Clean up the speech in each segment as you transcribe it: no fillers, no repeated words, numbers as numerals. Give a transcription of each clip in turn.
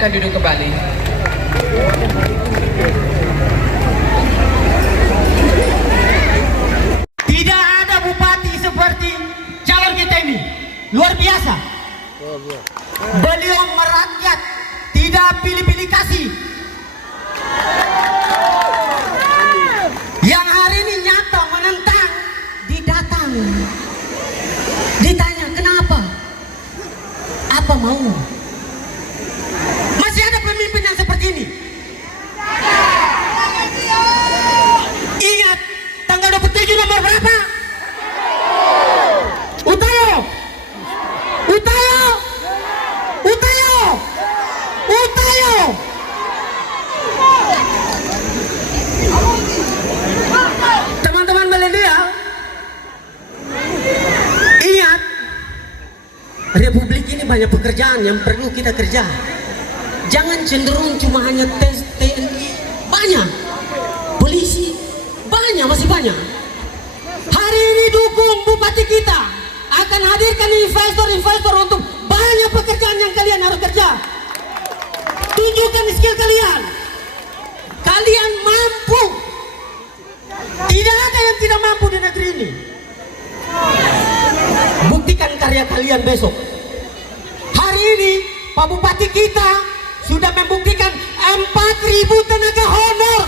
Silakan duduk kembali. Tidak ada bupati seperti calon kita ini. Luar biasa. Beliau merakyat, tidak pilih-pilih kasih. Yang hari ini nyata menentang, didatang. Ditanya kenapa? Apa mau? Masih ada pemimpin yang seperti ini? Ingat, tanggal 27 nomor berapa? Utayo! Utayo! Utayo! Utayo! Teman-teman milenial, ingat, Republik ini banyak pekerjaan yang perlu kita kerja. Jangan cenderung cuma hanya tes TNI, banyak. Polisi, banyak, masih banyak. Hari ini dukung bupati kita akan hadirkan investor-investor untuk banyak pekerjaan yang kalian harus kerja. Tunjukkan skill kalian. Kalian mampu. Tidak ada yang tidak mampu di negeri ini. Buktikan karya kalian besok. Hari ini Pak Bupati kita sudah membuktikan 4.000 tenaga honor.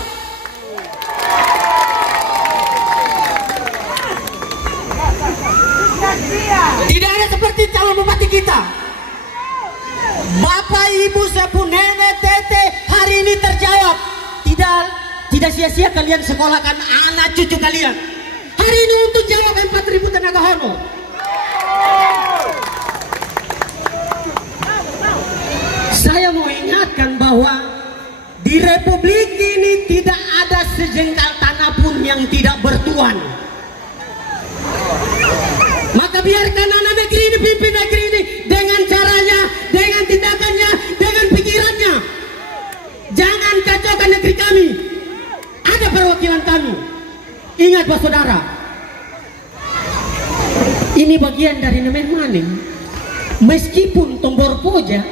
Tidak ada seperti calon bupati kita. Bapak, ibu, sepuh, nenek, tete hari ini terjawab. Tidak sia-sia kalian sekolahkan anak cucu kalian. Hari ini untuk jawab 4.000 tenaga honor. Saya mau ingatkan bahwa di Republik ini tidak ada sejengkal tanah pun yang tidak bertuan. Maka biarkan anak negeri ini pimpin negeri ini dengan caranya, dengan tindakannya, dengan pikirannya. Jangan kacaukan negeri kami. Ada perwakilan kami. Ingat Pak Saudara, ini bagian dari Nemen Maning. Meskipun Tombor Poja,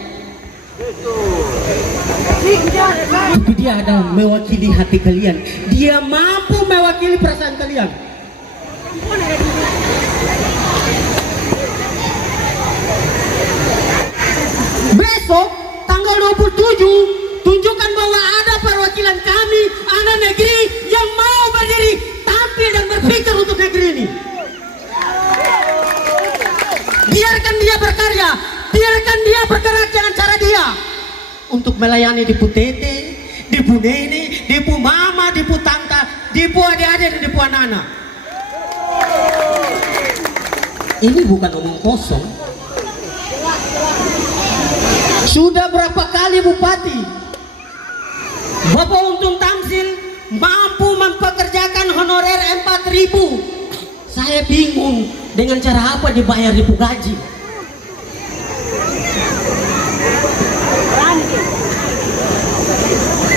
tapi dia ada mewakili hati kalian. Dia mampu mewakili perasaan kalian. Besok tanggal 27 tunjukkan bahwa ada perwakilan kami, anak negeri yang mau berdiri, tampil dan berpikir untuk negeri ini. Biarkan dia berkarya, biarkan dia bergerak dengan cara dia untuk melayani di Putete, di Bu Nene, di Bu Mama, di Bu Tanta, di Bu adik-adik dan di Bu anak-anak. Ini bukan omong kosong. Sudah berapa kali bupati Bapak Untung Tamsil mampu mempekerjakan honorer 4.000. Saya bingung dengan cara apa dibayar ribu gaji.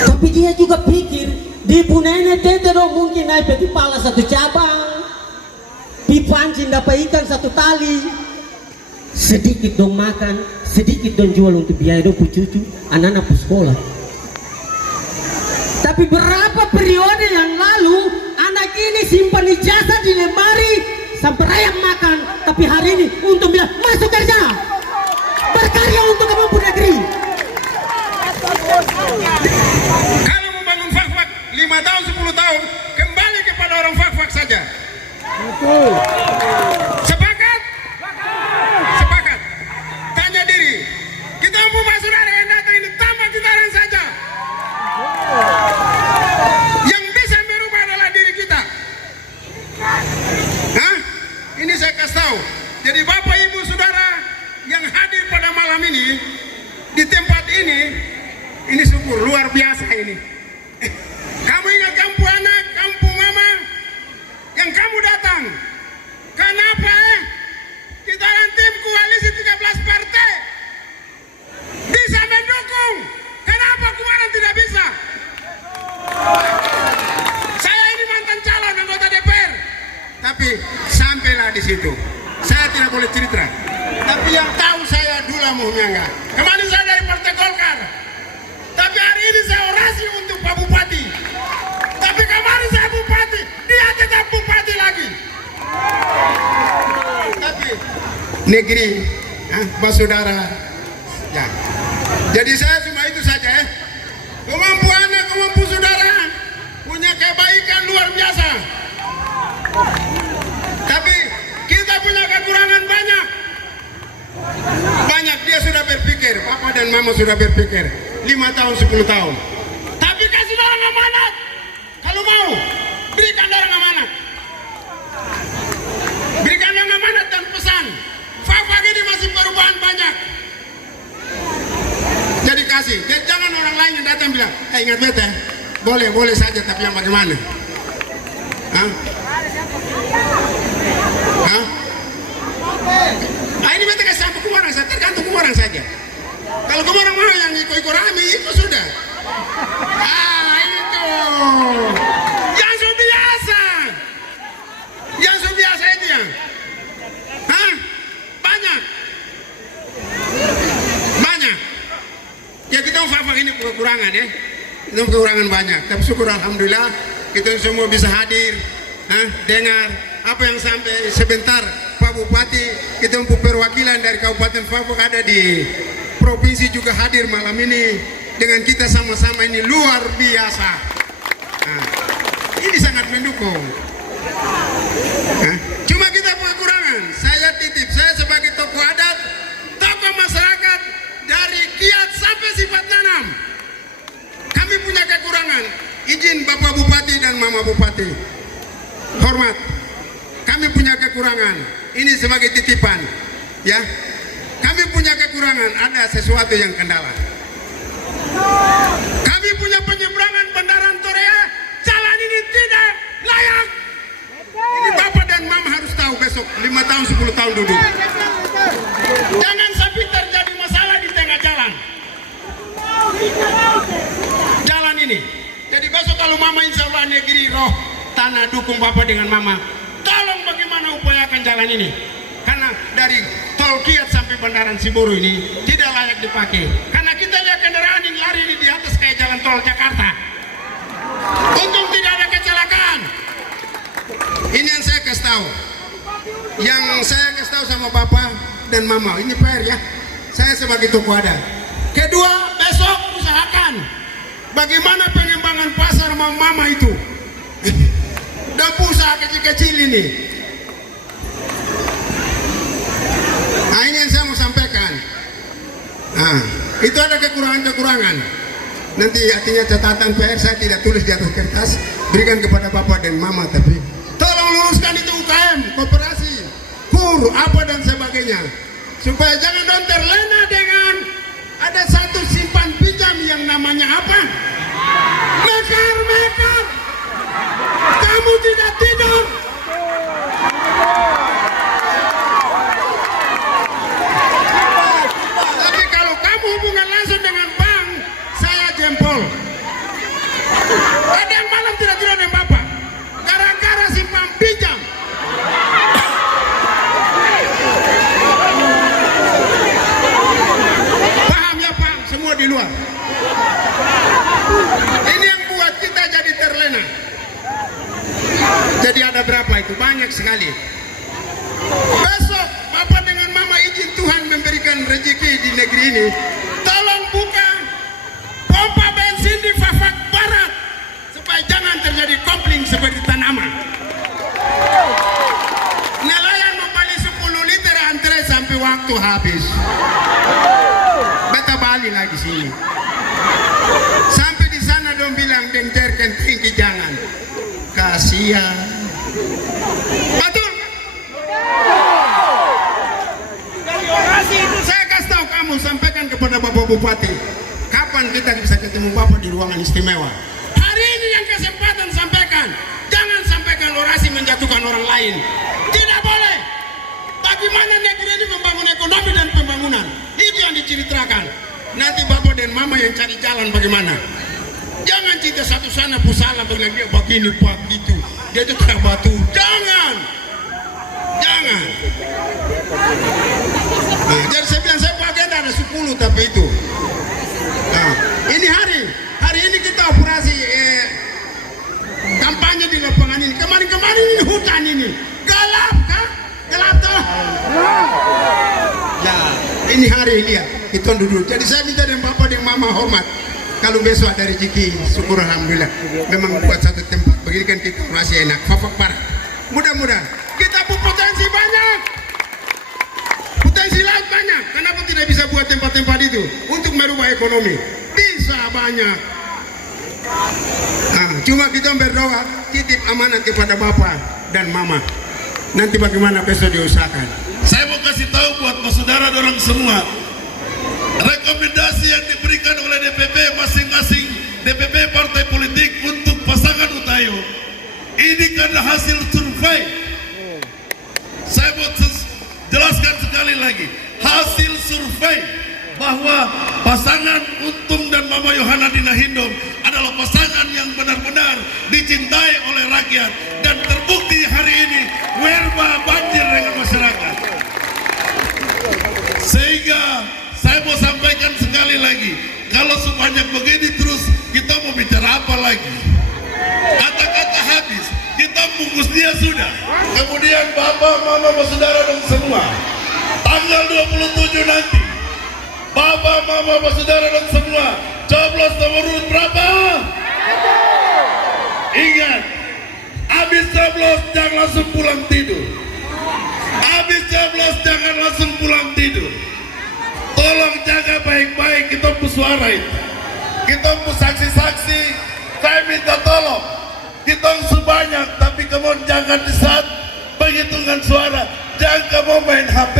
Tapi dia juga pikir di Punene tete dong mungkin naik peti pala satu cabang, dipancing dapat ikan satu tali, sedikit dong makan, sedikit dong jual untuk biaya dong cucu, anak-anak sekolah. Tapi berapa periode yang lalu anak ini simpan ijazah di lemari sampai rayap makan, tapi hari ini untuk bilang masuk kerja, berkarya untuk kemampuan negeri. Kalau mau bangun fak-fak 5 tahun 10 tahun kembali kepada orang fak-fak saja. Sepakat? Sepakat. Tanya diri, kita mau Pak Saudara yang datang ini tambah gitaran saja. Yang bisa merubah adalah diri kita. Nah, ini saya kasih tahu. Jadi Bapak Ibu Saudara yang hadir pada malam ini di tempat ini syukur luar biasa ini. Kamu ingat kampung anak, kampung mama yang kamu datang. Kenapa kita tim koalisi 13 partai bisa mendukung? Kenapa kemarin tidak bisa? Saya ini mantan calon anggota DPR, tapi sampailah di situ. Saya tidak boleh cerita, tapi yang tahu saya Dula Muhnyangga. Kemarin saya dari Partai Golkar, negeri, saudara. Ya. Jadi saya cuma itu saja ya. Kemampuannya, kemampu saudara punya kebaikan luar biasa. Tapi kita punya kekurangan banyak. Banyak dia sudah berpikir, papa dan mama sudah berpikir 5 tahun, 10 tahun. Tapi kasih orang amanat. Kalau mau, berikan orang amanat. Berikan yang amanat dan pesan. Fafa ini masih perubahan banyak. Jadi kasih. Jadi jangan orang lain yang datang bilang, ingat beta, boleh saja tapi yang bagaimana? Hah? Ini beta kasih sampai ke orang saja, tergantung ke orang saja. Kalau ke orang mau yang ikut rame, itu sudah. Itu. Yang so biasa. Yang so biasa itu yang. Banyak. Ya kita Fafa ini kekurangan ya. Kita kekurangan banyak. Tapi syukur alhamdulillah kita semua bisa hadir, dengar apa yang sampai sebentar Pak Bupati, kita perwakilan dari Kabupaten Fafa ada di provinsi juga hadir malam ini dengan kita sama-sama ini luar biasa. Ini sangat mendukung. Cuma kita kekurangan. Saya titip, saya sebagai tokoh adat, tokoh masyarakat dari kiat sampai sifat tanam. Kami punya kekurangan. Izin Bapak Bupati dan Mama Bupati, hormat. Kami punya kekurangan. Ini sebagai titipan, ya. Kami punya kekurangan. Ada sesuatu yang kendala. Kami punya penyeberangan Bandaran Torea. Jalan ini tidak layak. Ini Bapak dan Mama harus tahu besok 5 tahun 10 tahun duduk. Jangan sampai terjadi masalah di tengah jalan. Jalan ini. Jadi besok kalau Mama insya Allah negeri roh tanah dukung Bapak dengan Mama, tolong bagaimana upayakan jalan ini. Karena dari tol Kiat sampai Bandaran Siburu ini tidak layak dipakai. Karena kita lihat kendaraan yang lari ini di atas kayak jalan tol Jakarta. Untung tidak ada kecelakaan. Ini yang saya kasih tahu. Yang saya kasih tahu sama Bapak dan Mama. Ini PR ya. Saya sebagai tokoh adat. Kedua, besok usahakan bagaimana pengembangan pasar Mama itu. Dan usaha kecil-kecil ini. Ini yang saya mau sampaikan. Itu ada kekurangan-kekurangan. Nanti artinya catatan PR saya tidak tulis di atas kertas, berikan kepada Bapak dan Mama, tapi tolong luruskan itu UKM, koperasi, KUR, apa dan sebagainya. Supaya jangan dong terlena dengan ada satu simpan pinjam yang namanya apa? Mekar. Kamu tidak tidur. Tapi kalau kamu hubungan langsung dengan bank, saya jempol. Ada yang malam tidak tidur dengan Bapak gara-gara simpan pinjam. Paham ya Pak? Semua di luar. Ini yang buat kita jadi terlena. Jadi ada berapa itu? Banyak sekali. Besok Bapak dengan Mama izin Tuhan memberikan rezeki di negeri ini. Tolong buka pompa bensin di Fafak Barat supaya jangan terjadi kopling seperti tanaman. Nelayan mau beli 10 liter antre sampai waktu habis. Beta balik lagi sini. Sampai di sana dong bilang dengkerkan tinggi jangan. Kasihan. Betul? Saya kasih tahu kamu, sampaikan kepada Bapak Bupati. Kapan kita bisa ketemu Bapak di ruangan istimewa? Hari ini yang kesempatan sampaikan. Jangan sampaikan orasi menjatuhkan orang lain. Tidak boleh. Bagaimana negeri ini membangun ekonomi dan pembangunan? Itu yang diceritakan. Nanti Bapak dan Mama yang cari jalan bagaimana. Jangan cerita satu sana pusala dengan dia begini Pak gitu. Dia itu kena batu. Jangan. Jadi saya bilang saya pakai ada 10 tapi itu. Ini hari ini kita operasi kampanye di lapangan ini. Kemarin ini hutan ini. Gelap kan? Gelap toh. Ini hari dia kita duduk. Jadi saya minta dengan bapak dan mama hormat. Kalau besok ada rezeki, syukur alhamdulillah. Memang buat satu tempat begini kan kita masih enak. Fafak parah. Mudah-mudahan kita punya potensi banyak. Potensi laut banyak. Kenapa tidak bisa buat tempat-tempat itu untuk merubah ekonomi? Bisa banyak. Nah, cuma kita berdoa, titip amanat kepada bapak dan mama. Nanti bagaimana besok diusahakan. Saya mau kasih tahu buat saudara dorong semua, rekomendasi yang diberikan oleh DPP masing-masing DPP partai politik untuk pasangan Utayo ini karena hasil survei. Saya mau jelaskan sekali lagi, hasil survei bahwa pasangan Untung dan Mama Yohana Dina Hindom adalah pasangan yang benar-benar dicintai oleh rakyat, dan terbukti hari ini Werba banjir dengan masyarakat. Sehingga saya mau sampaikan sekali lagi, kalau sebanyak begini terus kita mau bicara apa lagi? Kata-kata habis, kita bungkus dia sudah. Kemudian bapak, mama, saudara dan semua, tanggal 27 nanti, bapak, mama, saudara dan semua, coblos nomor urut berapa? Ingat, habis coblos jangan langsung pulang tidur. Habis coblos jangan langsung pulang tidur. Tolong jaga baik-baik kita suara itu. Kita saksi-saksi, saya minta tolong. Kita sebanyak, tapi kamu jangan di saat penghitungan suara, jangan kamu main HP,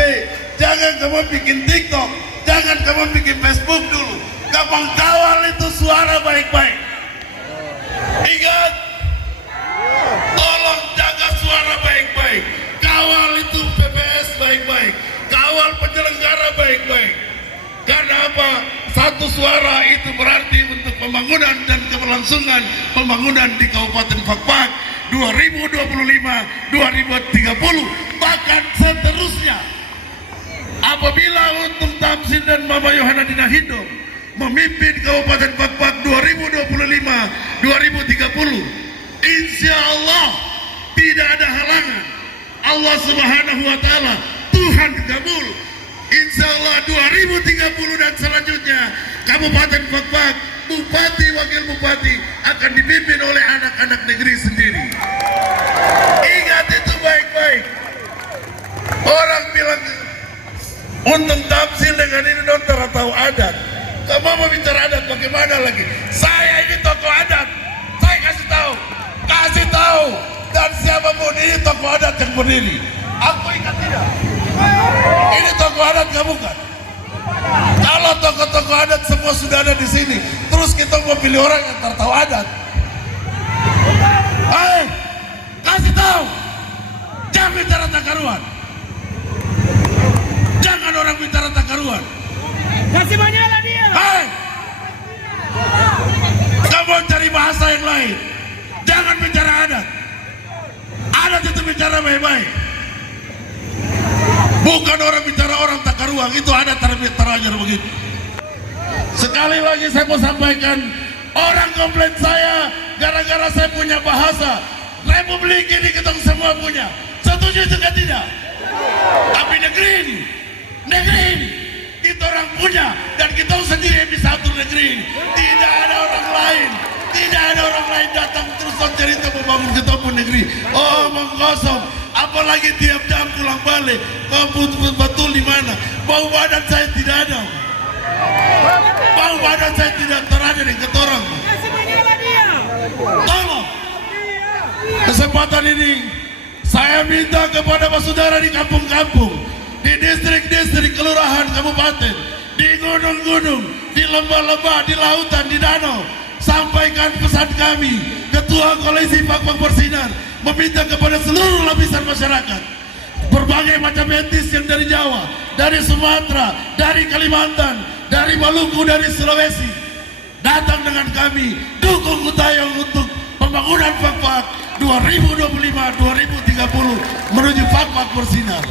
jangan kamu bikin TikTok, jangan kamu bikin Facebook dulu. Kamu kawal itu suara baik-baik. Ingat, tolong jaga suara baik-baik. Kawal itu PPS baik-baik. Kawal penyelenggara baik-baik. Karena apa? Satu suara itu berarti untuk pembangunan dan keberlangsungan pembangunan di Kabupaten Fakfak 2025-2030, bahkan seterusnya. Apabila Untung Tamsin dan Mama Yohana Dina Hindom memimpin Kabupaten Fakfak 2025-2030, insya Allah tidak ada halangan. Allah Subhanahu wa Ta'ala, Tuhan kabul. Insya Allah 2030 dan selanjutnya Kabupaten Fakfak, Bupati Wakil Bupati akan dipimpin oleh anak-anak negeri sendiri. Ingat itu baik-baik. Orang bilang Untung Tamsil dengan ini nonton tahu adat. Kamu mau bicara adat bagaimana lagi? Saya ini tokoh adat. Saya kasih tahu. Dan siapapun ini tokoh adat yang berdiri. Aku ingat tidak? Ini tokoh adat nggak bukan? Kalau tokoh-tokoh adat semua sudah ada di sini, terus kita mau pilih orang yang tertahu adat. Kasih tahu, jangan bicara takaruan. Jangan orang bicara takaruan. Kasih banyak dia. Kamu cari bahasa yang lain. Jangan bicara adat. Adat itu bicara baik-baik. Bukan orang bicara orang takaruang, itu ada terajar begitu. Sekali lagi saya mau sampaikan, orang komplain saya gara-gara saya punya bahasa. Republik ini kita semua punya. Setuju juga tidak? Tapi negeri ini kita orang punya, dan kita sendiri yang bisa atur negeri ini. Tidak ada orang lain datang terus cerita membangun kita pun negeri. Oh, mengkosong. Apalagi tiap jam pulang balik, betul di mana? Bau badan saya tidak ada. Bau badan saya tidak terada di ketorong. Tolong, kesempatan ini saya minta kepada saudara di kampung-kampung, di distrik-distrik, kelurahan, kabupaten, di gunung-gunung, di lembah-lembah, di lautan, di danau, sampaikan pesan kami, Ketua Koalisi Fakfak Bersinar, meminta kepada seluruh lapisan masyarakat, berbagai macam etnis yang dari Jawa, dari Sumatera, dari Kalimantan, dari Maluku, dari Sulawesi, datang dengan kami, dukung Utayo untuk pembangunan Fakfak 2025-2030 menuju Fakfak Bersinar.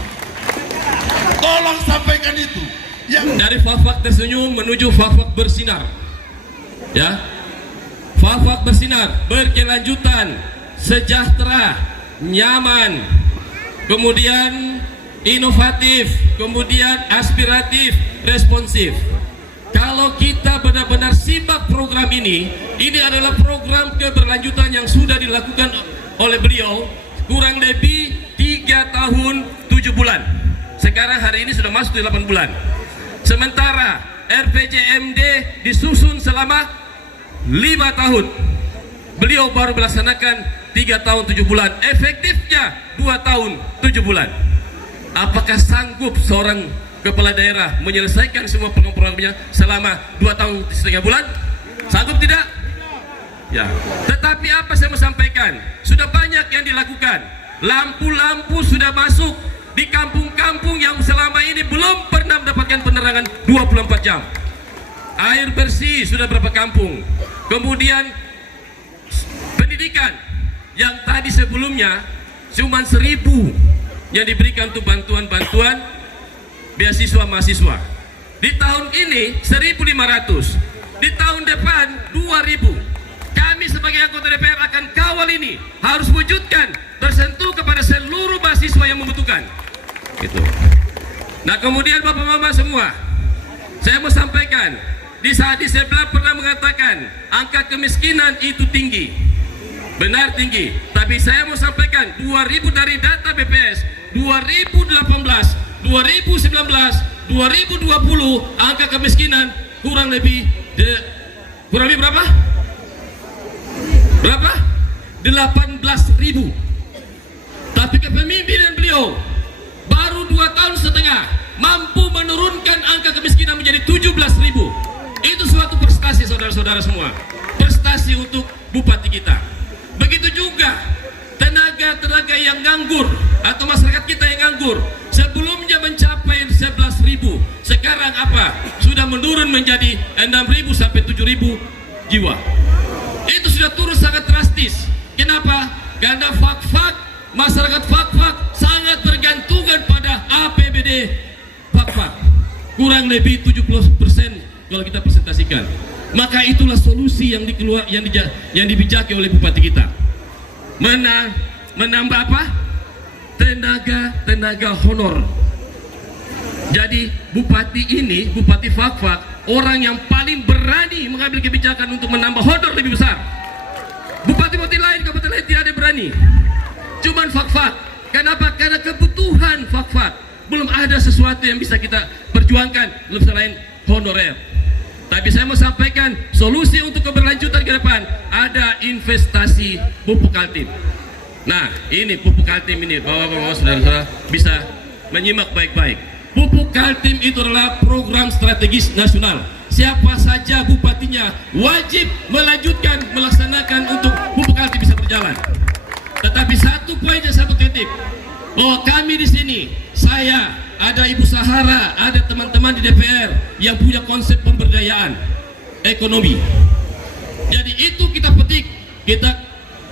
Tolong sampaikan itu. Dari Fakfak Tersenyum menuju Fakfak Bersinar. Ya, Fakfak Bersinar berkelanjutan, sejahtera, nyaman, kemudian inovatif, kemudian aspiratif, responsif. Kalau kita benar-benar simak program ini adalah program keberlanjutan yang sudah dilakukan oleh beliau kurang lebih 3 tahun 7 bulan. Sekarang hari ini sudah masuk di 8 bulan. Sementara RPJMD disusun selama 5 tahun. Beliau baru melaksanakan 3 tahun 7 bulan. Efektifnya 2 tahun 7 bulan. Apakah sanggup seorang kepala daerah menyelesaikan semua program-programnya selama 2 tahun setengah bulan? Sanggup tidak? Ya. Tetapi apa saya mau sampaikan? Sudah banyak yang dilakukan. Lampu-lampu sudah masuk di kampung-kampung yang selama ini belum pernah mendapatkan penerangan 24 jam. Air bersih sudah berapa kampung. Kemudian pendidikan yang tadi sebelumnya cuma 1.000 yang diberikan untuk bantuan-bantuan beasiswa mahasiswa. Di tahun ini 1.500, di tahun depan 2.000. Kami sebagai anggota DPR akan kawal ini, harus wujudkan, tersentuh kepada seluruh mahasiswa yang membutuhkan. Gitu. Nah kemudian bapak mama semua, saya mau sampaikan, di saat di sebelah pernah mengatakan angka kemiskinan itu tinggi, benar tinggi. Tapi saya mau sampaikan 2.000 dari data BPS 2018. 2019, 2020 angka kemiskinan kurang lebih berapa? Berapa? 18.000. Tapi kepemimpinan beliau baru 2 tahun setengah mampu menurunkan angka kemiskinan menjadi 17.000. Itu suatu prestasi saudara-saudara semua. Prestasi untuk bupati kita. Begitu juga tenaga-tenaga yang nganggur atau masyarakat kita yang nganggur sebelumnya mencapai 11.000, sekarang apa? Sudah menurun menjadi 6.000 sampai 7.000 jiwa. Itu sudah turun sangat drastis. Kenapa? Karena fak-fak, masyarakat fak-fak sangat bergantungan pada APBD fak-fak. Kurang lebih 70% kalau kita presentasikan. Maka itulah solusi yang dibijaki oleh bupati kita. Menambah apa? Tenaga honor. Jadi bupati ini, bupati fak-fak, orang yang paling berani mengambil kebijakan untuk menambah honor lebih besar. Bupati-bupati lain, kabupaten lain tidak ada berani. Cuman fak-fak. Kenapa? Karena kebutuhan fak-fak. Belum ada sesuatu yang bisa kita perjuangkan selain honorer. Tapi saya mau sampaikan solusi untuk keberlanjutan ke depan, ada investasi pupuk Kaltim. Nah ini pupuk Kaltim ini, bapak-bapak saudara-saudara bisa menyimak baik-baik. Pupuk Kaltim itu adalah program strategis nasional. Siapa saja bupatinya wajib melanjutkan melaksanakan untuk pupuk Kaltim bisa berjalan. Tetapi satu poin yang saya titip, bahwa kami di sini, saya, ada Ibu Sahara, ada teman-teman di DPR yang punya konsep pemberdayaan ekonomi. Jadi itu kita petik, kita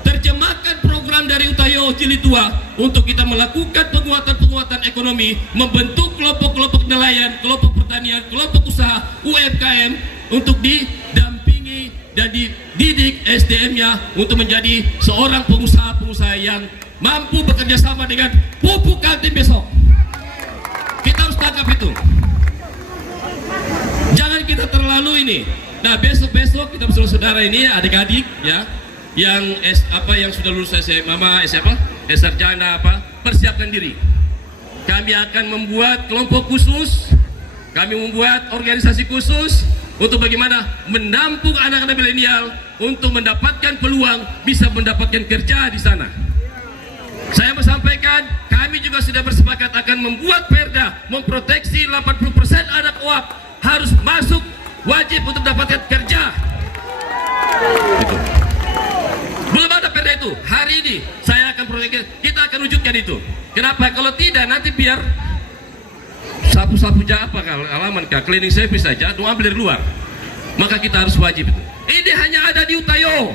terjemahkan program dari Utayo Jilid 2 untuk kita melakukan penguatan ekonomi, membentuk kelompok-kelompok nelayan, kelompok pertanian, kelompok usaha, UMKM untuk didampingi dan dididik SDM-nya untuk menjadi seorang pengusaha-pengusaha yang mampu bekerja sama dengan pupuk Kaltim besok. Kita harus tangkap itu. Jangan kita terlalu ini. Nah besok kita saudara ini adik-adik ya, yang yang sudah lulus sarjana persiapkan diri. Kami akan membuat kelompok khusus, kami membuat organisasi khusus untuk bagaimana menampung anak-anak milenial untuk mendapatkan peluang bisa mendapatkan kerja di sana. Saya mau sampaikan, kami juga sudah bersepakat akan membuat perda memproteksi 80% anak UAP harus masuk wajib untuk mendapatkan kerja. Gitu. Belum ada perda itu. Hari ini saya akan proteksi, kita akan wujudkan itu. Kenapa? Kalau tidak nanti biar sapu-sapu apa kalau halaman cleaning service saja, doa ambil dari luar. Maka kita harus wajib itu. Ini hanya ada di Utayo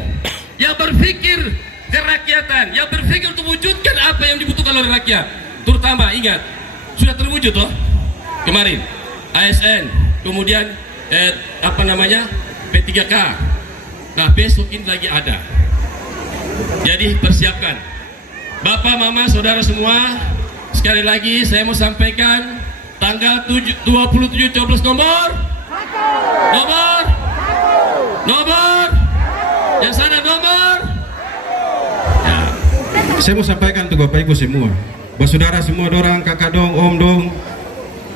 yang berpikir kerakyatan, yang berpikir untuk wujudkan apa yang dibutuhkan oleh rakyat. Terutama ingat, sudah terwujud loh kemarin ASN, kemudian P3K. Nah besok ini lagi ada. Jadi persiapkan, bapak mama saudara semua. sekali lagi saya mau sampaikan tanggal 27 coblos nomor yang sana nomor ya. Saya mau sampaikan untuk Bapak Ibu semua, saudara semua dorang, kakak dong, om dong,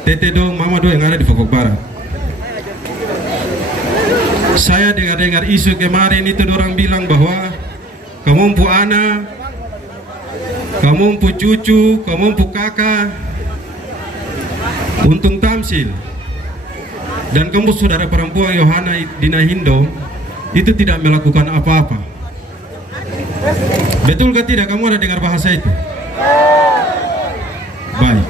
tete dong, mama dong yang ada di Fofok Barat. Saya dengar isu kemarin itu dorang bilang bahwa kamu empu anak, kamu empu cucu, kamu empu kakak, untung tamsil, dan kamu saudara perempuan Yohana Dina Hindo itu tidak melakukan apa-apa. Betul ke tidak kamu ada dengar bahasa itu? Baik.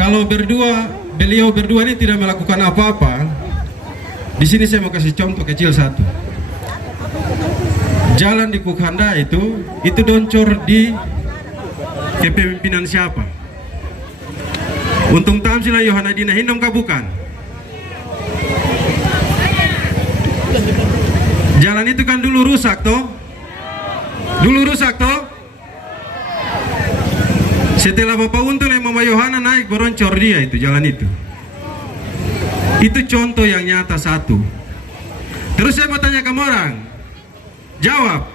Kalau beliau berdua ini tidak melakukan apa-apa, di sini saya mau kasih contoh kecil satu. Jalan di Kukhanda itu doncor di kepemimpinan siapa? Untung tamsil Yohana Dina Hindo kah bukan? Jalan itu kan dulu rusak toh? Setelah Bapak Untung dan Mama Yohana naik beroncor dia itu jalan itu. Itu contoh yang nyata satu. Terus saya mau tanya kamu orang, jawab.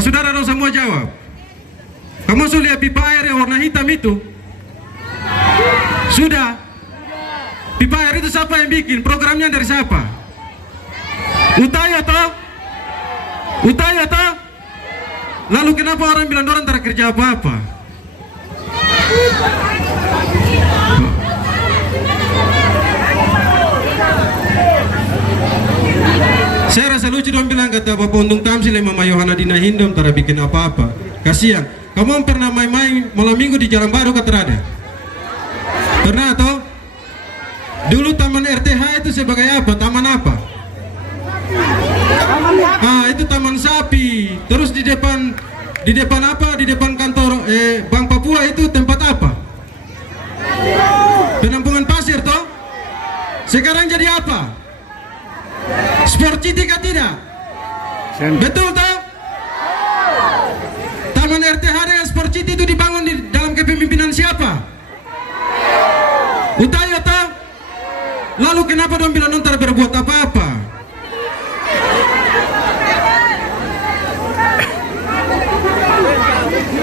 Saudara dong semua jawab. Kamu sudah lihat pipa air yang warna hitam itu? Sudah. Pipa air itu siapa yang bikin? Programnya dari siapa? Utaya toh? Lalu kenapa orang bilang orang tak kerja apa-apa? Saya rasa lucu dong bilang kata Bapak Untung Tamsil yang Mama Yohana Dina Hindo tak bikin apa-apa. Kasihan. Kamu pernah main-main malam minggu di Jalan Baru kata ada? Pernah toh? Dulu taman RTH itu sebagai apa? Taman apa? Itu taman sapi. Terus di depan apa? Di depan kantor Bank Papua itu tempat apa? Penampungan pasir toh? Sekarang jadi apa? Sport City kah tidak? Betul toh? Taman RTH dengan Sport City itu dibangun di dalam kepemimpinan siapa? Utaya toh? Lalu kenapa dong bilang nontar berbuat apa-apa?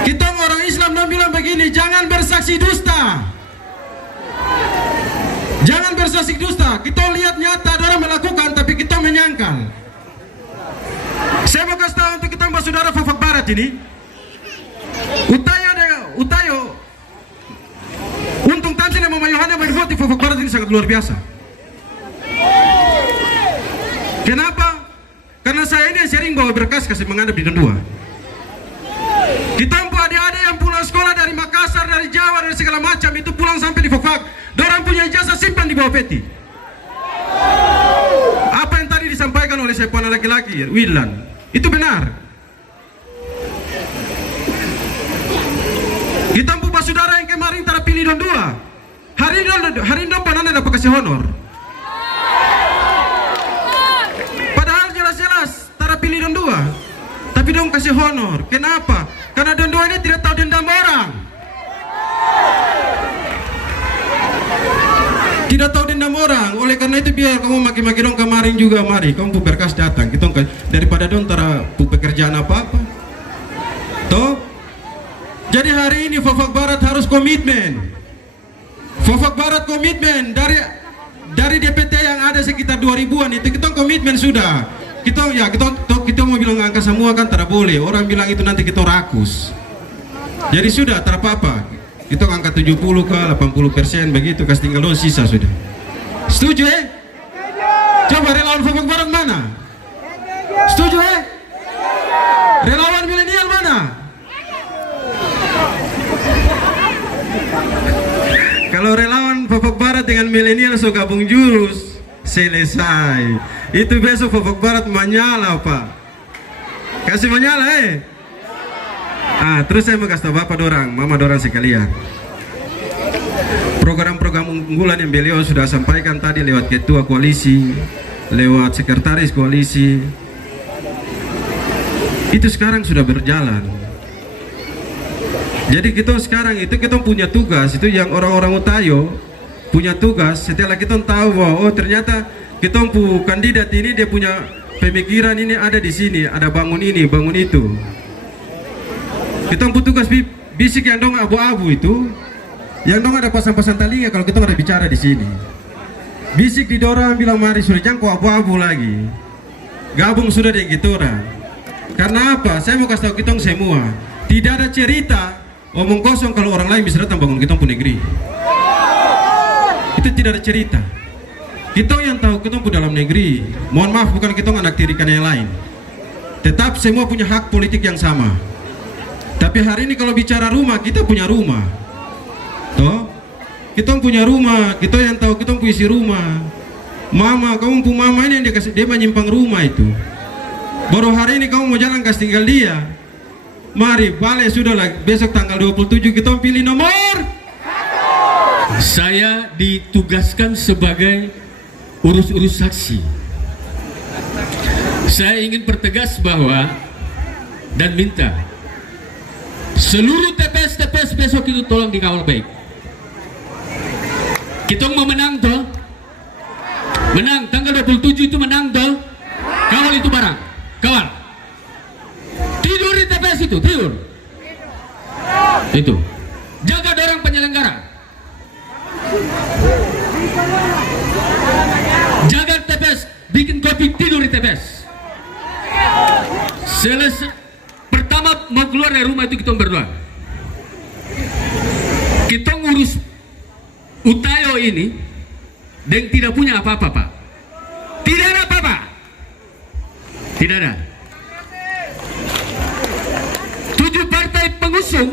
Kita orang Islam dong bilang begini, jangan bersaksi dusta. Jangan bersaksi dusta. Kita lihat nyata orang melakukan, tapi kita menyangkal. Saya mau kasih tahu untuk kita saudara Fofok Barat ini, Utayo, Untung Tamsil dan Mama Yohana berbuat di Fofok Barat ini sangat luar biasa. Kenapa? Karena saya ini sering bawa berkas kasih menghadap di Dondua. Kita adik-adik yang pulang sekolah dari Makassar, dari Jawa, dari segala macam itu pulang sampai di Fofak. Dorang punya ijazah simpan di bawah peti. Apa yang tadi disampaikan oleh sepuan laki-laki Wilan itu benar. Kita punya saudara yang kemarin terpilih Dondua. Hari ini panana dapat kasih honor. Padahal jelas-jelas terpilih Dondua, tapi dong kasih honor. Kenapa? Karena Dondua ini tidak tahu dendam orang. Tidak tahu dendam orang. Oleh karena itu biar kamu maki-maki dong kemarin juga, mari kamu berkas datang. Kita daripada dong tara pekerjaan apa-apa. Toh? Jadi hari ini Fofok Barat harus komitmen. Fofok Barat komitmen dari DPT yang ada sekitar 2000-an itu kita komitmen sudah. Kita mau bilang angka semua kan tidak boleh. Orang bilang itu nanti kita rakus. Jadi sudah tak apa-apa. Kita angka 70 ke 80% begitu, kasih tinggal dong sisa sudah. Setuju Coba relawan Fofok Barat mana? Setuju Relawan milenial mana? Kalau relawan Fofok Barat dengan milenial so gabung jurus, selesai. Itu besok Fofok Barat menyala Pak. Kasih menyala terus saya mau kasih tahu Bapak dorang, Mama dorang sekalian. Program-program unggulan yang beliau sudah sampaikan tadi lewat ketua koalisi, lewat sekretaris koalisi, itu sekarang sudah berjalan. Jadi kita sekarang itu kita punya tugas itu yang orang-orang Utayo punya tugas setelah kita tahu bahwa oh ternyata kita kandidat ini dia punya pemikiran ini ada di sini, ada bangun ini, bangun itu. Kita tugas bisik yang dong abu-abu itu, yang dong ada pasang-pasang telinga kalau kita ada bicara di sini. Bisik di dorang bilang mari sudah jangkau abu-abu lagi. Gabung sudah dengan kita orang. Karena apa? Saya mau kasih tahu kita semua, tidak ada cerita omong kosong kalau orang lain bisa datang bangun kita pun negeri. Itu tidak ada cerita. Kita yang tahu kita pun dalam negeri. Mohon maaf bukan kita anak tirikan yang lain. Tetap semua punya hak politik yang sama. Tapi hari ini kalau bicara rumah, kita punya rumah. Toh, kita punya rumah. Kita yang tahu kita punya isi rumah. Mama, kamu punya mama ini yang dia menyimpang rumah itu. Baru hari ini kamu mau jalan kasih tinggal dia. Mari balik sudah lah. Besok tanggal 27 kita pilih nomor. Saya ditugaskan sebagai urus-urus saksi. Saya ingin pertegas bahwa dan minta seluruh TPS besok itu tolong dikawal baik. Kita mau menang toh? Menang tanggal 27 itu menang toh? Kawal itu barang, kawal. Tidur di TPS itu, tidur. Itu. Jaga dorong penyelenggara. Jaga TPS, bikin kopi, tidur di TPS. Selesai. Pertama mau keluar dari rumah itu kita berdoa. Kita ngurus Utayo ini dan tidak punya apa-apa, Pak. Tidak ada apa-apa. Tidak ada. 7 partai pengusung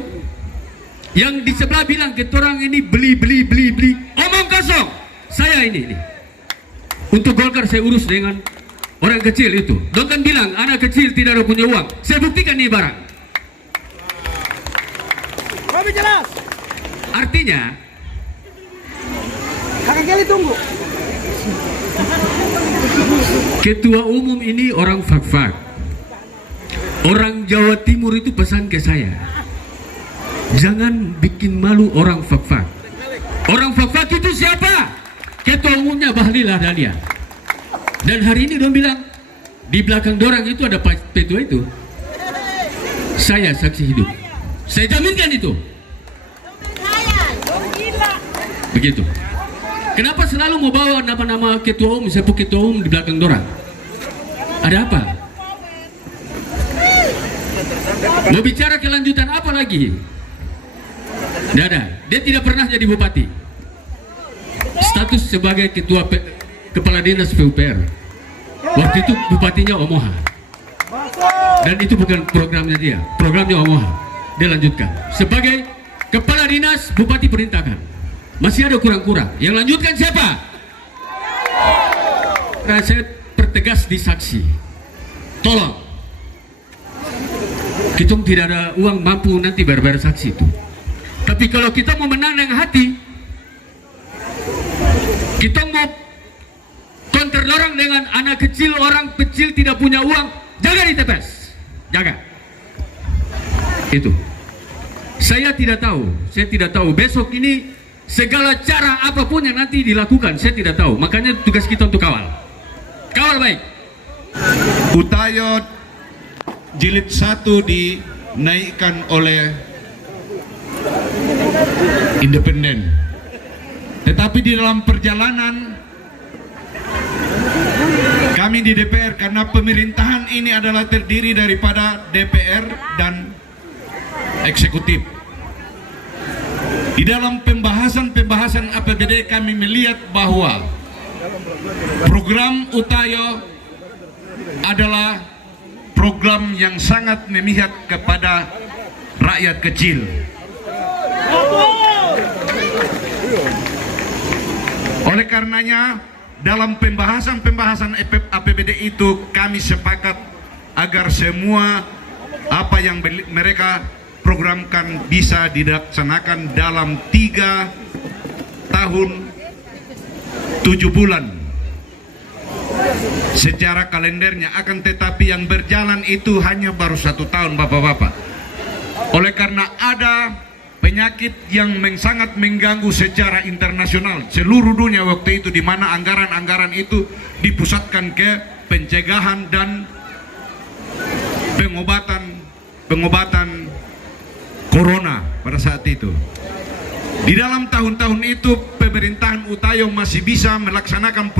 yang di sebelah bilang kita orang ini beli. Omong kosong. Saya ini. Untuk Golkar saya urus dengan orang kecil itu. Dokan bilang anak kecil tidak ada punya uang. Saya buktikan nih barang. Lebih jelas. Artinya Kakak Kelly tunggu. ketua umum ini orang fak-fak. Orang Jawa Timur itu pesan ke saya, jangan bikin malu orang fak-fak. Orang fak-fak itu siapa? Ketua umumnya Bahlil Dahlia. Dan hari ini dia bilang di belakang dorang itu ada petua itu. Saya saksi hidup. Saya jaminkan itu. Begitu. Kenapa selalu mau bawa nama-nama ketua umum, siapa ketua umum di belakang dorang? Ada apa? Mau bicara kelanjutan apa lagi? Tidak ada. Dia tidak pernah jadi bupati. Status sebagai kepala dinas PUPR. Waktu itu bupatinya Omoha. Dan itu bukan programnya dia. Programnya Omoha. Dia lanjutkan. Sebagai kepala dinas bupati perintahkan. Masih ada kurang-kurang. Yang lanjutkan siapa? Nah, saya pertegas di saksi. Tolong. Kita tidak ada uang mampu nanti bayar saksi itu. Tapi kalau kita mau menang dengan hati, kita mau counter orang dengan anak kecil, orang kecil tidak punya uang, jaga di TPS. Jaga. Itu. Saya tidak tahu besok ini segala cara apapun yang nanti dilakukan, saya tidak tahu. Makanya tugas kita untuk kawal. Kawal baik. Utayo jilid 1 dinaikkan oleh independen. Tetapi di dalam perjalanan kami di DPR, karena pemerintahan ini adalah terdiri daripada DPR dan eksekutif. Di dalam pembahasan APBD kami melihat bahwa program Utayo adalah program yang sangat memihak kepada rakyat kecil. Oleh karenanya, dalam pembahasan APBD itu kami sepakat agar semua apa yang mereka programkan bisa dilaksanakan dalam 3 tahun 7 bulan secara kalendernya. Akan tetapi yang berjalan itu hanya baru 1 tahun, bapak-bapak. Oleh karena ada penyakit yang sangat mengganggu secara internasional seluruh dunia waktu itu, di mana anggaran-anggaran itu dipusatkan ke pencegahan dan pengobatan corona pada saat itu. Di dalam tahun-tahun itu pemerintahan Utayo masih bisa melaksanakan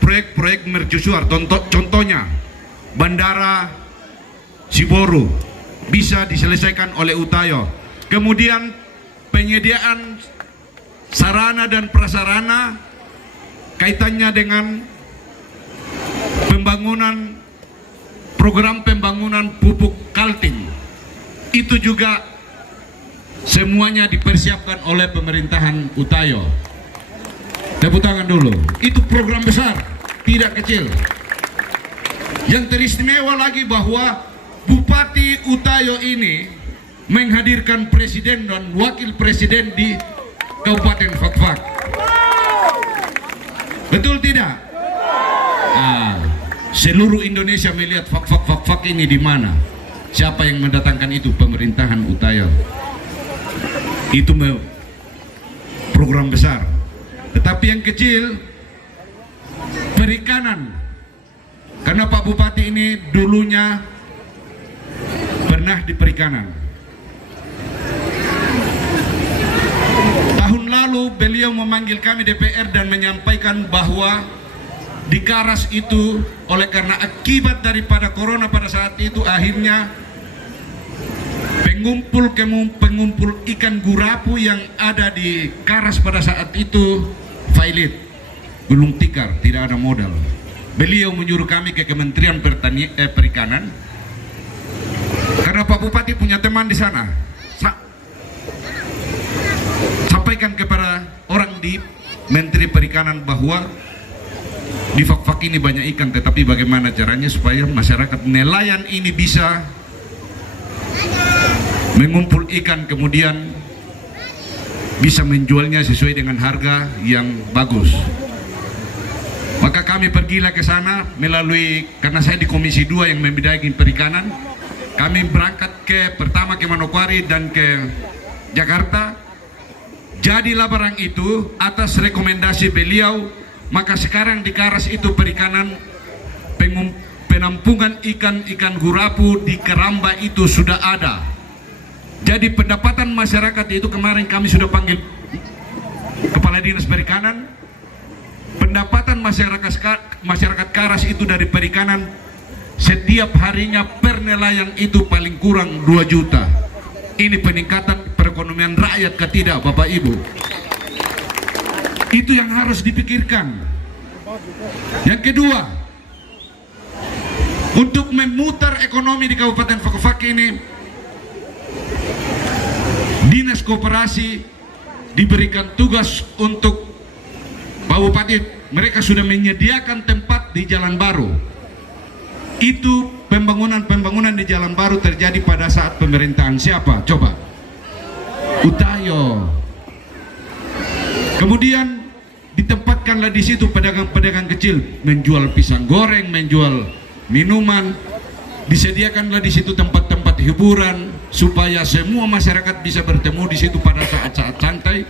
proyek-proyek mercusuar. Contohnya Bandara Siboru bisa diselesaikan oleh Utayo. Kemudian penyediaan sarana dan prasarana kaitannya dengan program pembangunan pupuk Kaltim, itu juga semuanya dipersiapkan oleh pemerintahan Utayo. Tepuk tangan dulu. Itu program besar, tidak kecil. Yang teristimewa lagi bahwa Bupati Utayo ini menghadirkan presiden dan wakil presiden di Kabupaten Fakfak. Betul tidak? Seluruh Indonesia melihat Fakfak ini di mana. Siapa yang mendatangkan itu? Pemerintahan Utayo. Itu program besar. Tetapi yang kecil, perikanan. Karena Pak Bupati ini dulunya pernah di perikanan. Tahun lalu beliau memanggil kami DPR dan menyampaikan bahwa di Karas itu, oleh karena akibat daripada corona pada saat itu, akhirnya pengumpul ikan gurapu yang ada di Karas pada saat itu failit, gulung tikar, tidak ada modal. Beliau menyuruh kami ke Kementerian Perikanan, karena Pak Bupati punya teman di sana. Sampaikan kepada orang di Menteri Perikanan bahwa di Fakfak ini banyak ikan, tetapi bagaimana caranya supaya masyarakat nelayan ini bisa mengumpul ikan, kemudian bisa menjualnya sesuai dengan harga yang bagus. Maka kami pergilah ke sana melalui, karena saya di Komisi 2 yang membidangi perikanan, kami berangkat pertama ke Manokwari dan ke Jakarta. Jadilah barang itu atas rekomendasi beliau. Maka sekarang di Karas itu perikanan, penampungan ikan gurapu di Keramba itu sudah ada. Jadi pendapatan masyarakat itu, kemarin kami sudah panggil Kepala Dinas Perikanan, pendapatan masyarakat Karas itu dari perikanan setiap harinya per nelayan itu paling kurang 2 juta. Ini peningkatan perekonomian rakyat ke tidak, Bapak Ibu? Itu yang harus dipikirkan. Yang kedua, untuk memutar ekonomi di Kabupaten Fakfak ini, Dinas Koperasi diberikan tugas untuk Pak Bupati. Mereka sudah menyediakan tempat di Jalan Baru. Itu pembangunan di Jalan Baru terjadi pada saat pemerintahan siapa? Coba. Utayo. Kemudian ditempatkanlah di situ pedagang-pedagang kecil menjual pisang goreng, menjual minuman. Disediakanlah di situ tempat-tempat hiburan supaya semua masyarakat bisa bertemu di situ pada saat-saat santai.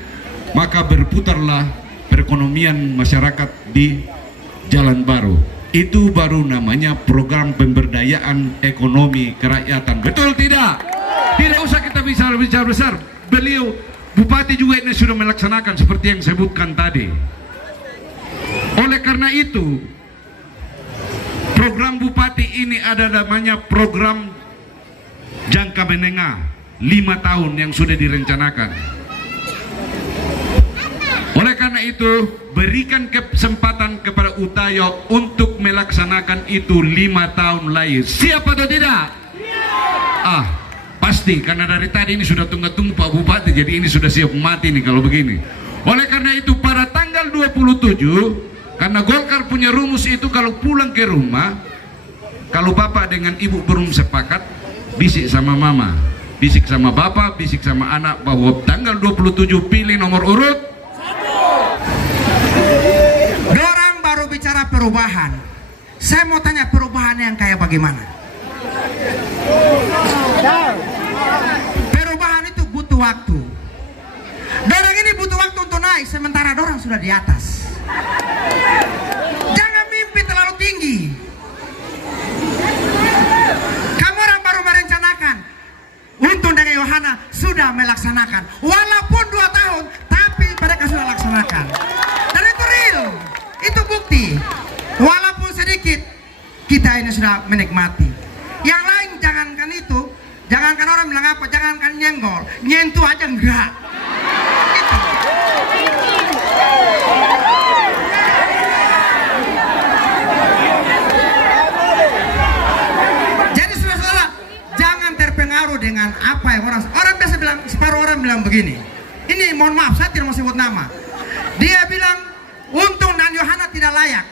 Maka berputarlah perekonomian masyarakat di Jalan Baru. Itu baru namanya program pemberdayaan ekonomi kerakyatan. Betul tidak? Tidak usah kita bicara besar. Beliau Bupati juga ini sudah melaksanakan seperti yang saya sebutkan tadi. Oleh karena itu, program Bupati ini ada namanya program jangka menengah 5 tahun yang sudah direncanakan. Oleh karena itu, berikan kesempatan kepada Utayo untuk melaksanakan itu 5 tahun lagi. Siap atau tidak? Pasti, karena dari tadi ini sudah tunggu-tunggu Pak Bupati, jadi ini sudah siap mati nih kalau begini. Oleh karena itu, pada tanggal 27, karena Golkar punya rumus itu, kalau pulang ke rumah, kalau bapak dengan ibu belum sepakat, bisik sama mama, bisik sama bapak, bisik sama anak, bahwa tanggal 27 pilih nomor urut. Dorang baru bicara perubahan. Saya mau tanya, perubahan yang kayak bagaimana? Perubahan itu butuh waktu. naik sementara dorang sudah di atas. Jangan mimpi terlalu tinggi. Kamu orang baru merencanakan. Untung dengan Yohana sudah melaksanakan. Walaupun 2 tahun, tapi mereka sudah laksanakan. Dan itu real. Itu bukti. Walaupun sedikit, kita ini sudah menikmati. Yang lain jangankan itu, jangankan orang bilang apa, jangankan nyenggol, nyentuh aja enggak. Gitu. Jadi saudara-saudara, jangan terpengaruh dengan apa yang orang biasa bilang, separuh orang bilang begini. Ini mohon maaf, saya tidak mau sebut nama. Dia bilang, untung dan Yohana tidak layak.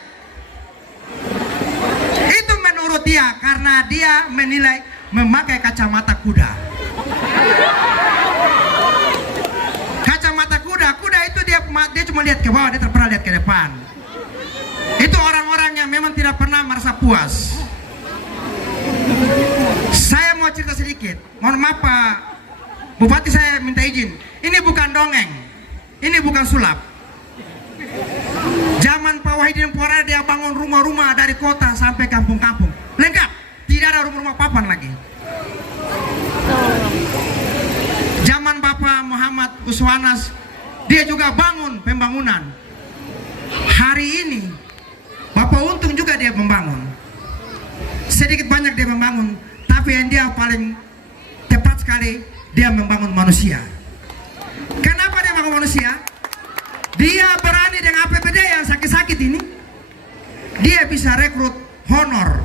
Itu menurut dia karena dia menilai memakai kacamata kuda. Kacamata kuda itu dia cuma lihat ke bawah, dia tidak pernah lihat ke depan. Itu orang-orang yang memang tidak pernah merasa puas. Saya mau cerita sedikit. Mohon maaf Pak Bupati, saya minta izin. Ini bukan dongeng, ini bukan sulap. Zaman Pak Wahidin Puara dia bangun rumah-rumah dari kota sampai kampung-kampung. Lengkap, tidak ada rumah-rumah papan lagi. Zaman Bapak Muhammad Uswanas, dia juga bangun pembangunan. Hari ini Bapak Untung juga dia membangun. Sedikit banyak dia membangun, tapi yang dia paling tepat sekali, dia membangun manusia. Kenapa dia membangun manusia? Dia berani dengan APBD yang sakit-sakit ini. Dia bisa rekrut honor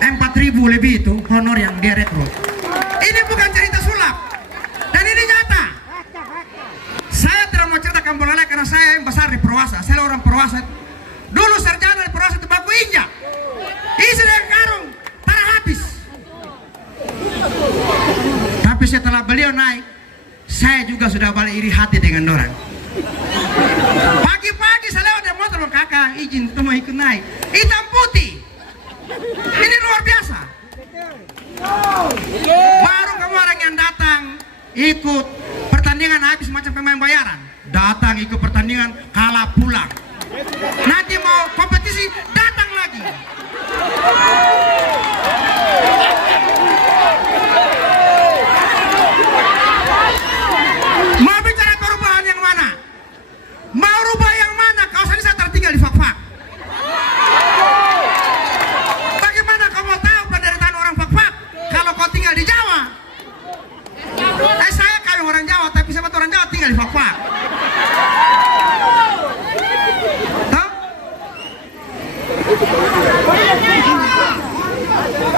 4.000 lebih, itu honor yang dia rekrut. Ini bukan cerita sulap, dan ini nyata. Saya tidak mau cerita Kampung Lele karena saya yang besar di Perwasa. Saya orang Perwasa. Dulu sarjana di Perwasa itu baku injak, isi dengan karung, parah habis. Tapi setelah beliau naik, saya juga sudah balik iri hati dengan orang. Pagi-pagi saya lewat di motor, kakak izin mau ikut naik. Hitam putih, ini luar biasa. Baru kemarin yang datang ikut pertandingan habis macam pemain bayaran, datang ikut pertandingan kalah pulang. Nanti mau kompetisi datang lagi. Mau bicara perubahan yang mana? Mau rubah yang mana? Kau sendiri saya tertinggal di Fak-Fak. Bagaimana kau mau tahu penderitaan orang Fak-Fak kalau kau tinggal di Jawa? Saya kayak orang Jawa, tapi saya orang Jawa tinggal di Fak-Fak.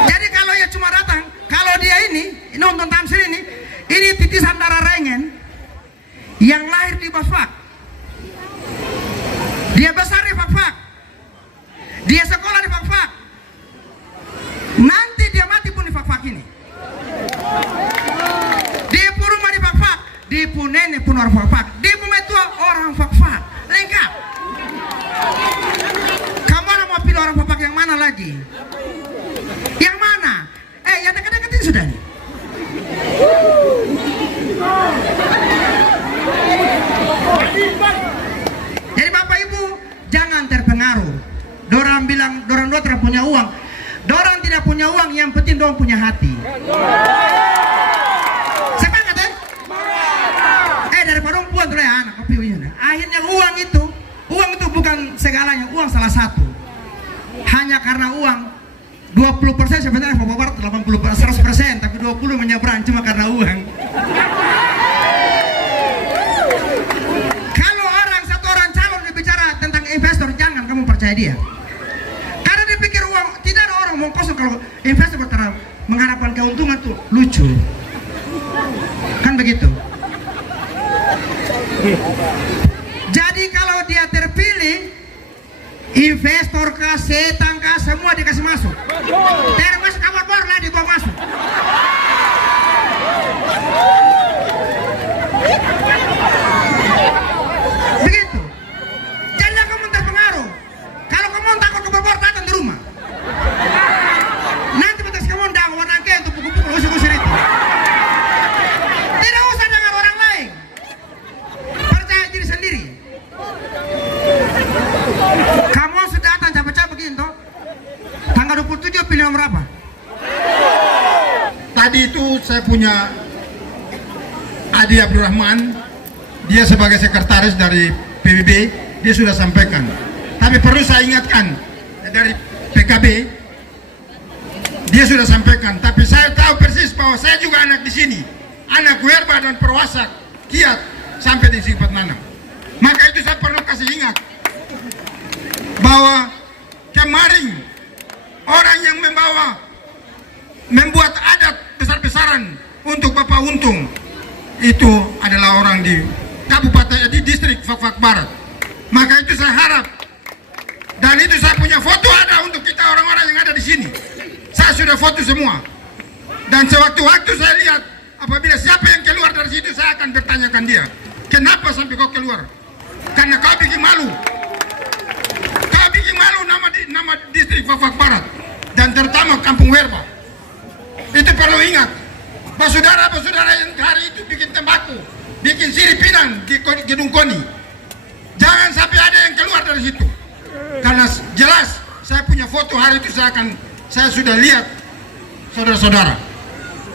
Jadi kalau ya cuma datang, kalau dia ini nonton tamsil ini titisan darah Rengen yang lahir di Fak-Fak. Dia besar di Fak-Fak. Dia sekolah di Fak-Fak. Nanti dia mati pun di Fak-Fak ini. Dia pun rumah di Fak-Fak. Dia pun nenek pun orang Fak-Fak. Dia pun metua orang Fak-Fak. Lengkap. Kamu mau pilih orang Fak-Fak yang mana lagi? Yang mana? Yang dekat-dekat ini sudah nih. Jadi Bapak Ibu jangan terpengaruh. Dorang bilang dorang tidak punya uang. Dorang tidak punya uang, yang penting dorang punya hati. Sepakat ya? Daripada puan tuh ya anak kopi ini. Akhirnya uang itu bukan segalanya, uang salah satu. Hanya karena uang 20% sebenarnya Bapak Barat 80%, 100%, tapi 20% menyeberang cuma karena uang. Satu orang calon bicara tentang investor, jangan kamu percaya dia. Karena dia pikir uang, tidak ada orang mau kosong kalau investor berharap mengharapkan keuntungan tuh lucu. Kan begitu. Jadi kalau dia terpilih, investor kah, setan kah, semua dikasih masuk. Tidak masuk kamar baru lah dibawa masuk. Begitu. Jangan kamu terpengaruh. Kalau kamu takut kebar-bar, datang di rumah. Nanti betas kamu undang warna ke untuk pukul-pukul usir-usir itu. Tidak usah dengan orang lain. Percaya diri sendiri. saya punya Adi Abdurrahman, dia sebagai sekretaris dari PBB, dia sudah sampaikan. Tapi perlu saya ingatkan, dari PKB, dia sudah sampaikan. Tapi saya tahu persis bahwa saya juga anak di sini, anak Werba dan Perwasak, Kiat, sampai di Sifat Nanam. Maka itu saya perlu kasih ingat bahwa kemarin orang yang membuat adat besar-besaran untuk Bapak Untung itu adalah orang di kabupaten, di distrik Fak-Fak Barat. Maka itu saya harap, dan itu saya punya foto ada untuk kita orang-orang yang ada di sini. Saya sudah foto semua, dan sewaktu-waktu saya lihat apabila siapa yang keluar dari situ, saya akan bertanyakan dia, kenapa sampai kau keluar? Karena kau bikin malu. Kau bikin malu nama distrik Fak-Fak Barat, dan terutama Kampung Werba. Itu perlu ingat. Saudara-saudara yang hari itu bikin tembakau, bikin sirip pinang di Gedung Koni, jangan sampai ada yang keluar dari situ. Karena jelas saya punya foto hari itu, saya sudah lihat saudara-saudara.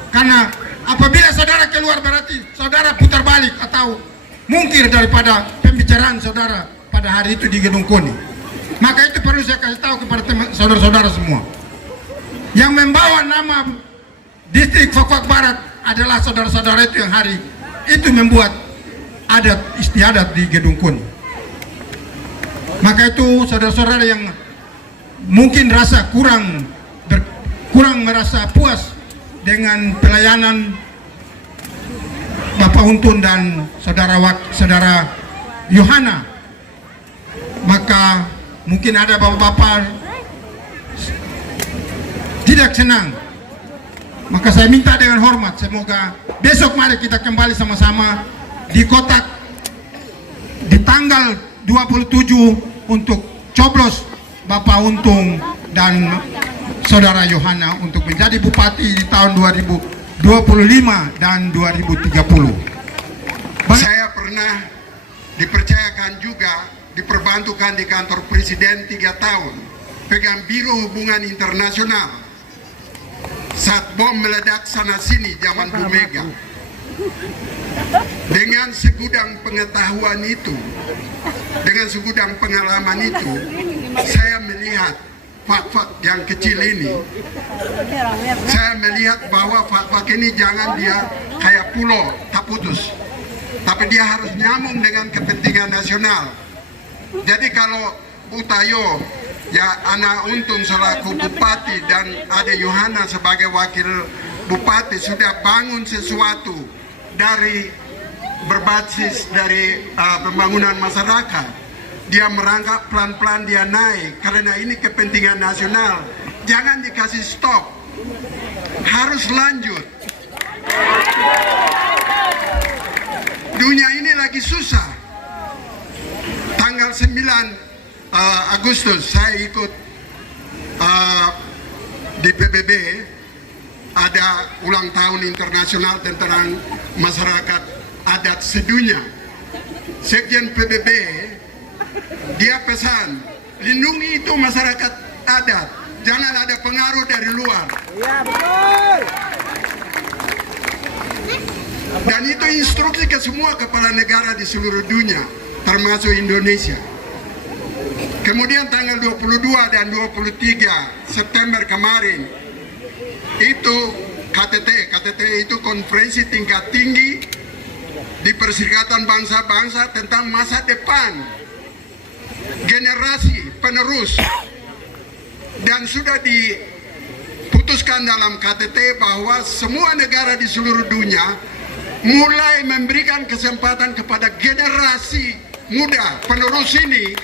Karena apabila saudara keluar berarti saudara putar balik atau mungkir daripada pembicaraan saudara pada hari itu di Gedung Koni. Maka itu perlu saya kasih tahu kepada saudara-saudara semua. Yang membawa nama distrik Fak-Fak Barat adalah saudara-saudara itu yang hari itu membuat adat istiadat di Gedung Koni. Maka itu saudara-saudara yang mungkin rasa kurang merasa puas dengan pelayanan Bapak Untun dan saudara Yohana, maka mungkin ada bapak-bapak tidak senang. Maka saya minta dengan hormat, semoga besok mari kita kembali sama-sama di kotak di tanggal 27 untuk coblos Bapak Untung dan Saudara Yohana untuk menjadi bupati di tahun 2025 dan 2030. Saya pernah dipercayakan juga, diperbantukan di kantor presiden 3 tahun, pegang biro hubungan internasional. Saat bom meledak sana sini zaman Bu Mega, dengan segudang pengetahuan itu, dengan segudang pengalaman itu, saya melihat Fak-Fak yang kecil ini, saya melihat bahwa Fak-Fak ini jangan dia kayak pulau tak putus, tapi dia harus nyambung dengan kepentingan nasional. Jadi kalau Utayo ya anak Untung selaku bupati dan Ade Yohana sebagai wakil bupati sudah bangun sesuatu dari berbasis dari pembangunan masyarakat, dia merangkak pelan-pelan, dia naik karena ini kepentingan nasional. Jangan dikasih stop, harus lanjut. Dunia ini lagi susah. Tanggal 9 Agustus saya ikut di PBB, ada ulang tahun internasional tentang masyarakat adat sedunia. Sekjen PBB dia pesan, lindungi itu masyarakat adat, jangan ada pengaruh dari luar. Iya, betul. Dan itu instruksi ke semua kepala negara di seluruh dunia, termasuk Indonesia. Kemudian tanggal 22 dan 23 September kemarin itu KTT itu konferensi tingkat tinggi di Perserikatan Bangsa-Bangsa tentang masa depan generasi penerus, dan sudah diputuskan dalam KTT bahwa semua negara di seluruh dunia mulai memberikan kesempatan kepada generasi muda penerus ini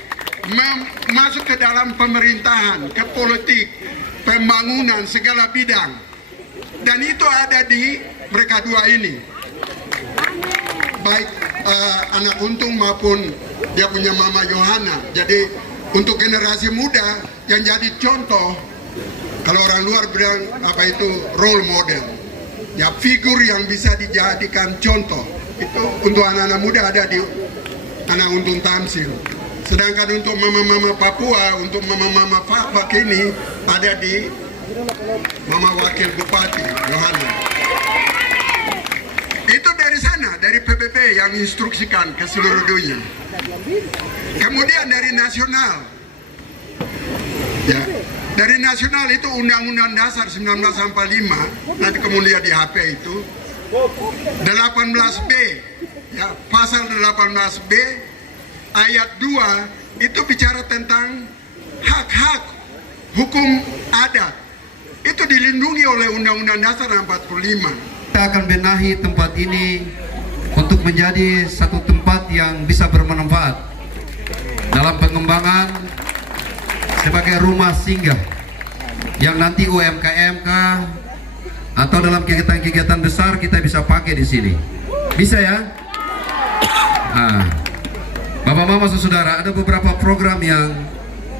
masuk ke dalam pemerintahan, ke politik, pembangunan segala bidang, dan itu ada di mereka dua ini, baik anak Untung maupun dia punya mama Yohana. Jadi untuk generasi muda yang jadi contoh, kalau orang luar bilang apa itu role model, ya figur yang bisa dijadikan contoh, itu untuk anak-anak muda ada di anak Untung Tamsil. Sedangkan untuk mama-mama Papua, untuk mama-mama Fak-Fak ini ada di Mama Wakil Bupati Yohana. dunia, dari PBB yang instruksikan ke seluruh dunia. Kemudian dari nasional, ya, dari nasional itu Undang-Undang Dasar 1945, nanti kemudian di HP itu 18B, ya, pasal 18B ayat 2 itu bicara tentang hak-hak hukum adat. Itu dilindungi oleh Undang-Undang Dasar 45. Kita akan benahi tempat ini untuk menjadi satu tempat yang bisa bermanfaat dalam pengembangan sebagai rumah singgah yang nanti UMKM atau dalam kegiatan-kegiatan besar kita bisa pakai di sini. Bisa ya? Nah, Bapak Mama Saudara, ada beberapa program yang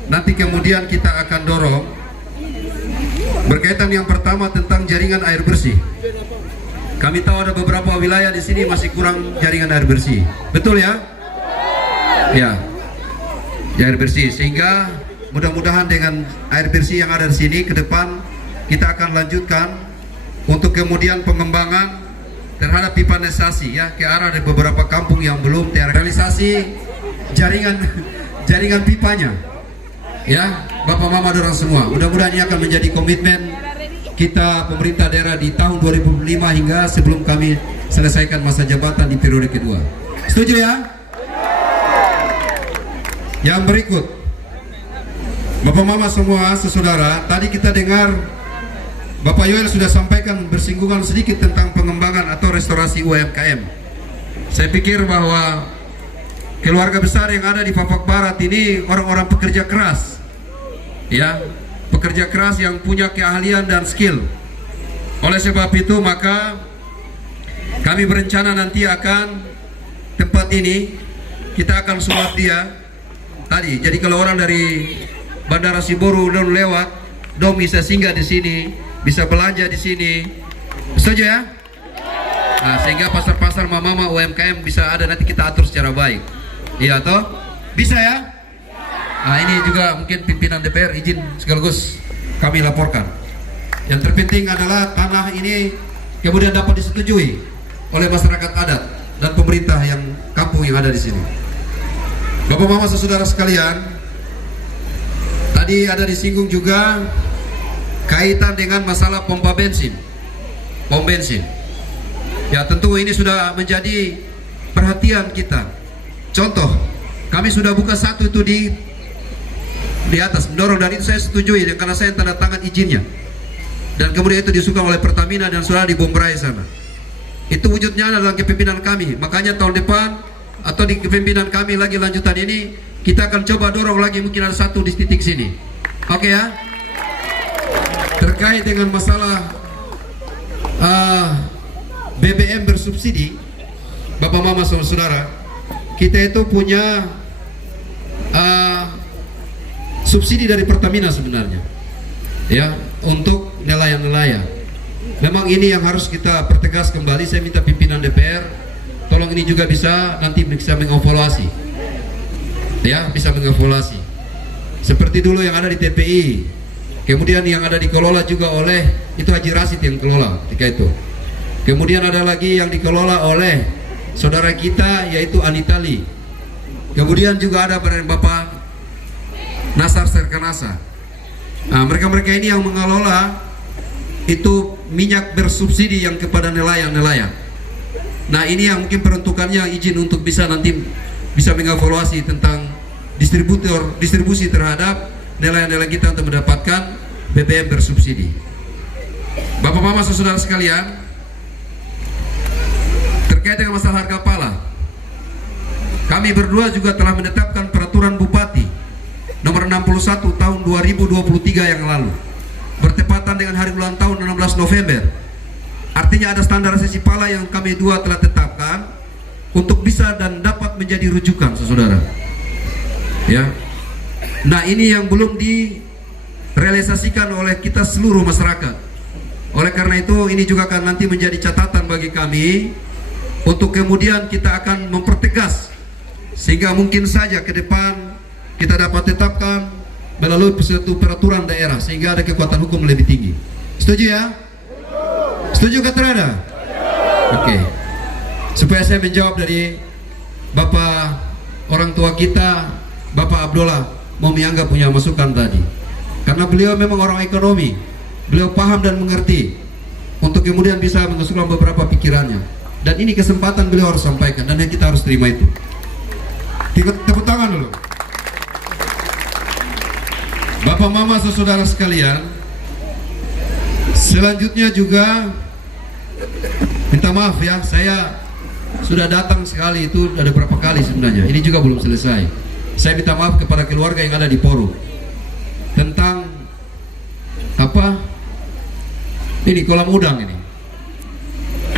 nanti kemudian kita akan dorong berkaitan yang pertama tentang jaringan air bersih. Kami tahu ada beberapa wilayah di sini masih kurang jaringan air bersih. Betul ya? Ya. Air bersih, sehingga mudah-mudahan dengan air bersih yang ada di sini ke depan kita akan lanjutkan untuk kemudian pengembangan terhadap pipanisasi ya ke arah dari beberapa kampung yang belum terrealisasi jaringan pipanya. Ya, Bapak Mama dorong semua. Mudah-mudahan ini akan menjadi komitmen kita pemerintah daerah di tahun 2005 hingga sebelum kami selesaikan masa jabatan di periode kedua. Setuju ya? Yang berikut, Bapak Mama semua saudara, tadi kita dengar Bapak Yoel sudah sampaikan bersinggungan sedikit tentang pengembangan atau restorasi UMKM. Saya pikir bahwa keluarga besar yang ada di Fafak Barat ini orang-orang pekerja keras, ya, pekerja keras yang punya keahlian dan skill. Oleh sebab itu maka kami berencana nanti akan tempat ini kita akan sulap dia tadi. Jadi kalau orang dari Bandara Siboru dan lewat, dong bisa singgah di sini, bisa belanja di sini. Setuju ya? Nah, sehingga pasar-pasar mama UMKM bisa ada, nanti kita atur secara baik. Iya toh? Bisa ya? Nah, ini juga mungkin pimpinan DPR izin sekaligus kami laporkan. Yang terpenting adalah tanah ini kemudian dapat disetujui oleh masyarakat adat dan pemerintah yang kampung yang ada di sini. Bapak Mama saudara sekalian, tadi ada disinggung juga kaitan dengan masalah pompa bensin, pom bensin. Ya, tentu ini sudah menjadi perhatian kita. Contoh, kami sudah buka satu itu di atas, mendorong, dan itu saya setujui karena saya tanda tangan izinnya. Dan kemudian itu disukai oleh Pertamina dan sudah dibomberai sana. Itu wujudnya dalam kepemimpinan kami. Makanya tahun depan atau di kepemimpinan kami lagi lanjutan ini kita akan coba dorong lagi, mungkin ada satu di titik sini. Oke ya? Terkait dengan masalah BBM bersubsidi, Bapak Mama saudara, kita itu punya subsidi dari Pertamina sebenarnya, ya, untuk nelayan-nelayan. Memang ini yang harus kita pertegas kembali. Saya minta pimpinan DPR, tolong ini juga bisa nanti bisa mengevaluasi, ya, bisa mengevaluasi. Seperti dulu yang ada di TPI, kemudian yang ada dikelola juga oleh itu Haji Rasid yang kelola ketika itu. Kemudian ada lagi yang dikelola oleh saudara kita yaitu Anitali. Kemudian juga ada Bapak Nasar Serkanasa. Nah, mereka-mereka ini yang mengelola itu minyak bersubsidi yang kepada nelayan-nelayan. Nah, ini yang mungkin peruntukannya izin untuk bisa nanti bisa mengevaluasi tentang distribusi terhadap nelayan-nelayan kita untuk mendapatkan BBM bersubsidi. Bapak Mama saudara sekalian, terkait dengan masalah harga pala, kami berdua juga telah menetapkan peraturan Bupati nomor 61 tahun 2023 yang lalu, bertepatan dengan hari ulang tahun 16 November. Artinya ada standarisasi pala yang kami dua telah tetapkan untuk bisa dan dapat menjadi rujukan, saudara. Ya. Nah, ini yang belum direalisasikan oleh kita seluruh masyarakat. Oleh karena itu ini juga akan nanti menjadi catatan bagi kami untuk kemudian kita akan mempertegas sehingga mungkin saja ke depan kita dapat tetapkan melalui suatu peraturan daerah sehingga ada kekuatan hukum lebih tinggi. Setuju ya? Setuju kata ada? Oke. supaya saya menjawab dari Bapak orang tua kita, Bapak Abdullah Momiangga punya masukan tadi. Karena beliau memang orang ekonomi, beliau paham dan mengerti untuk kemudian bisa mengusulkan beberapa pikirannya. Dan ini kesempatan beliau harus sampaikan dan kita harus terima itu. Tepuk tangan dulu. Bapak Mama saudara sekalian, selanjutnya juga minta maaf ya, saya sudah datang sekali itu ada berapa kali sebenarnya. Ini juga belum selesai. Saya minta maaf kepada keluarga yang ada di Porum tentang apa? Ini kolam udang ini.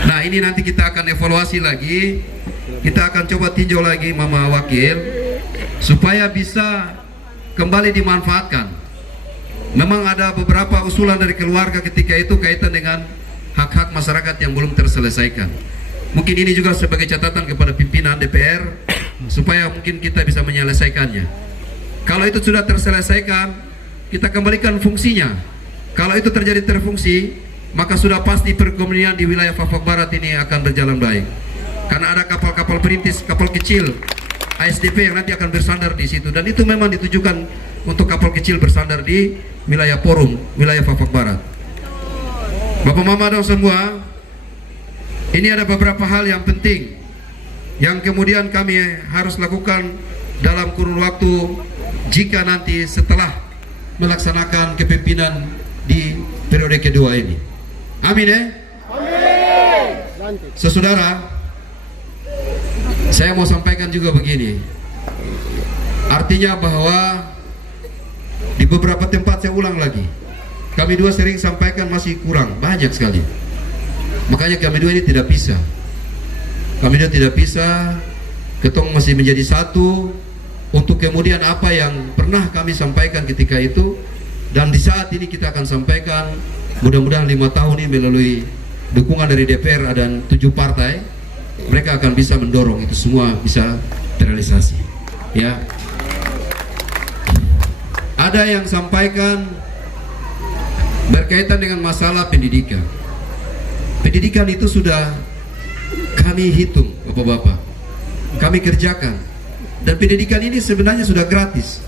Nah, ini nanti kita akan evaluasi lagi. Kita akan coba tinjau lagi Mama Wakil supaya bisa kembali dimanfaatkan. Memang ada beberapa usulan dari keluarga ketika itu kaitan dengan hak-hak masyarakat yang belum terselesaikan. Mungkin ini juga sebagai catatan kepada pimpinan DPR supaya mungkin kita bisa menyelesaikannya. Kalau itu sudah terselesaikan, kita kembalikan fungsinya. Kalau itu terjadi terfungsi, maka sudah pasti perekonomian di wilayah Fak-Fak Barat ini akan berjalan baik. Karena ada kapal-kapal perintis, kapal kecil ASDP yang nanti akan bersandar di situ, dan itu memang ditujukan untuk kapal kecil bersandar di wilayah Porum, wilayah Fak-Fak Barat. Bapak Mama dan semua, ini ada beberapa hal yang penting yang kemudian kami harus lakukan dalam kurun waktu jika nanti setelah melaksanakan kepemimpinan di periode kedua ini. Amin ya? Amin. Saudara, saya mau sampaikan juga begini. Artinya bahwa di beberapa tempat, saya ulang lagi, kami dua sering sampaikan masih kurang, banyak sekali. Makanya kami dua ini tidak bisa. Kami dua tidak bisa, ketong masih menjadi satu untuk kemudian apa yang pernah kami sampaikan ketika itu, dan di saat ini kita akan sampaikan. Mudah-mudahan 5 tahun ini melalui dukungan dari DPR dan 7 partai, mereka akan bisa mendorong itu semua bisa terrealisasi. Ya, ada yang sampaikan berkaitan dengan masalah pendidikan. Pendidikan itu sudah kami hitung, bapak-bapak, kami kerjakan, dan pendidikan ini sebenarnya sudah gratis.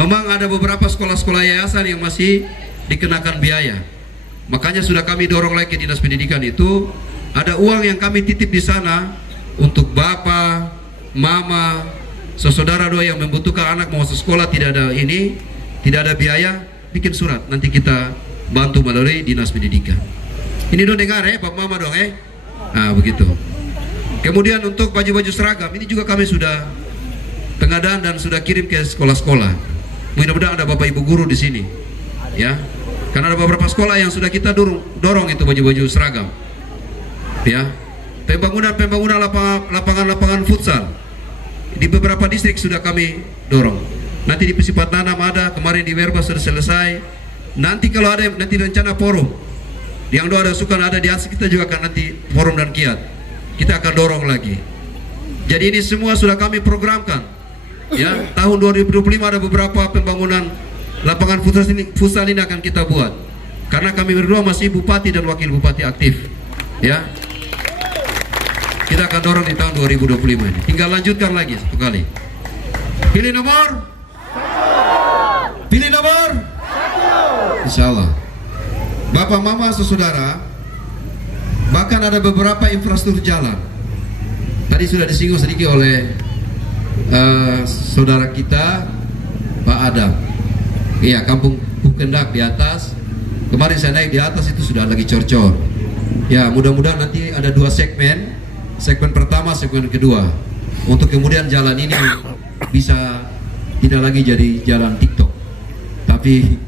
Memang ada beberapa sekolah-sekolah yayasan yang masih dikenakan biaya. Makanya sudah kami dorong lagi ke Dinas Pendidikan itu, ada uang yang kami titip di sana untuk bapak, mama, saudara dua yang membutuhkan anak mau masuk sekolah, tidak ada ini, tidak ada biaya, bikin surat, nanti kita bantu melalui Dinas Pendidikan. Ini dong dengar bapak mama dong Nah begitu. Kemudian untuk baju-baju seragam ini juga kami sudah pengadaan dan sudah kirim ke sekolah-sekolah. Mudah-mudahan ada bapak ibu guru di sini, ya. Karena ada beberapa sekolah yang sudah kita dorong itu baju-baju seragam, ya. Pembangunan lapangan futsal di beberapa distrik sudah kami dorong. Nanti di Pesipat Nanam ada, kemarin di Werba sudah selesai. Nanti kalau ada nanti rencana forum yang doa ada suka ada di atas, kita juga akan nanti forum dan kiat kita akan dorong lagi. Jadi ini semua sudah kami programkan, ya. Tahun 2025 ada beberapa pembangunan lapangan futsal ini akan kita buat, karena kami berdua masih bupati dan wakil bupati aktif, ya. Kita akan dorong di tahun 2025 ini. Tinggal lanjutkan lagi satu kali. Pilih nomor 1. Pilih nomor 1. Insyaallah. Bapak Mama saudara, bahkan ada beberapa infrastruktur jalan. Tadi sudah disinggung sedikit oleh saudara kita Pak Adam. Iya, Kampung Bukendak di atas. Kemarin saya naik di atas itu sudah lagi cor-cor. Ya, mudah-mudahan nanti ada 2 segmen. Segmen pertama, segmen kedua. Untuk kemudian jalan ini bisa tidak lagi jadi jalan TikTok, tapi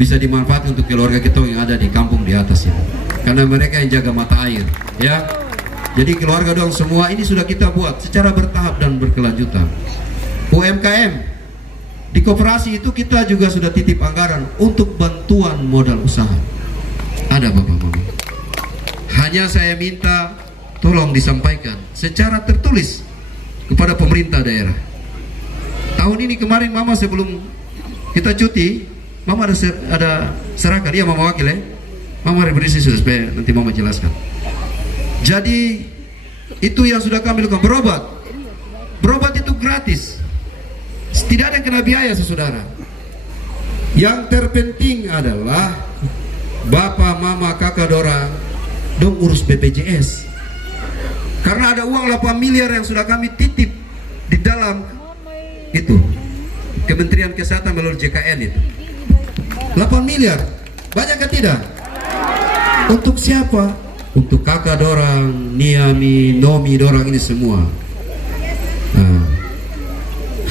bisa dimanfaatkan untuk keluarga kita yang ada di kampung di atas ini. Karena mereka yang jaga mata air, ya. Jadi keluarga dong semua ini sudah kita buat secara bertahap dan berkelanjutan. UMKM di koperasi itu kita juga sudah titip anggaran untuk bantuan modal usaha. Ada Bapak Mama. Hanya saya minta tolong disampaikan secara tertulis kepada pemerintah daerah. Tahun ini kemarin Mama sebelum kita cuti, Mama ada serahkan, ya Mama Wakil Mama referensi sudah supaya nanti Mama jelaskan. Jadi Itu yang sudah kami lakukan. Berobat itu gratis, tidak ada yang kena biaya, saudara. Yang terpenting adalah bapak, mama, kakak dorang dong urus BPJS, karena ada uang 8 miliar yang sudah kami titip di dalam itu Kementerian Kesehatan melalui JKN itu. 8 miliar, banyak ke tidak? Untuk siapa? Untuk kakak dorang, Niami, Nomi dorang ini semua. Nah,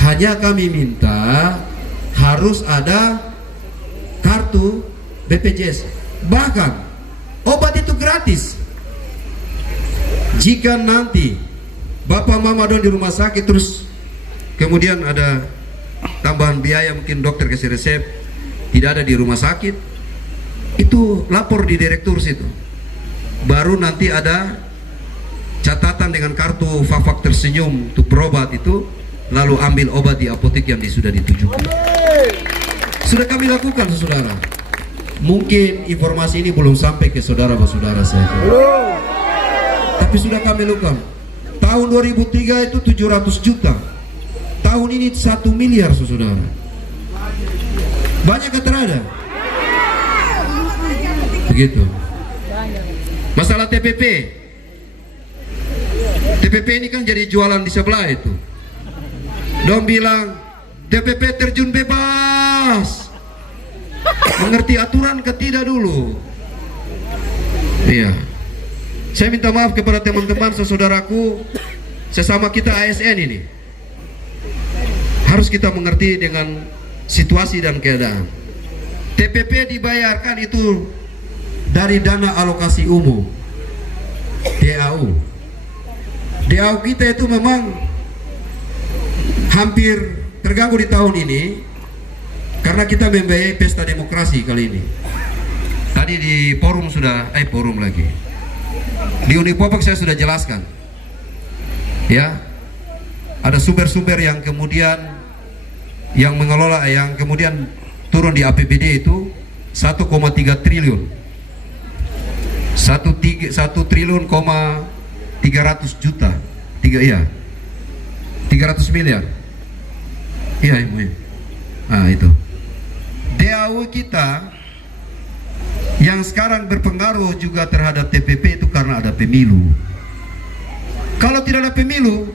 hanya kami minta harus ada kartu BPJS. Bahkan obat itu gratis. Jika nanti bapak mama dong di rumah sakit terus kemudian ada tambahan biaya, mungkin dokter kasih resep tidak ada di rumah sakit, itu lapor di direktur situ. Baru nanti ada catatan dengan kartu Fafak Tersenyum untuk berobat itu, lalu ambil obat di apotek yang sudah ditujukan. Sudah kami lakukan, saudara. Mungkin informasi ini belum sampai ke saudara-saudara saya, tapi sudah kami lakukan. Tahun 2003 itu 700 juta, tahun ini 1 miliar, saudara. Banyak yang terada. Begitu. Masalah TPP ini kan jadi jualan di sebelah itu. Dong bilang TPP terjun bebas. Mengerti aturan ke tidak dulu? Iya. Saya minta maaf kepada teman-teman, saudaraku, sesama kita ASN ini. Harus kita mengerti dengan situasi dan keadaan. TPP dibayarkan itu dari dana alokasi umum, DAU. DAU kita itu memang hampir terganggu di tahun ini karena kita membiayai pesta demokrasi kali ini. Tadi di forum di Unipopek saya sudah jelaskan, ya, ada sumber-sumber yang kemudian yang mengelola, yang kemudian turun di APBD itu 1,3 triliun. 1 triliun, 300 juta, 300 miliar. Iya, nah itu DAU kita yang sekarang berpengaruh juga terhadap TPP itu karena ada pemilu. Kalau tidak ada pemilu,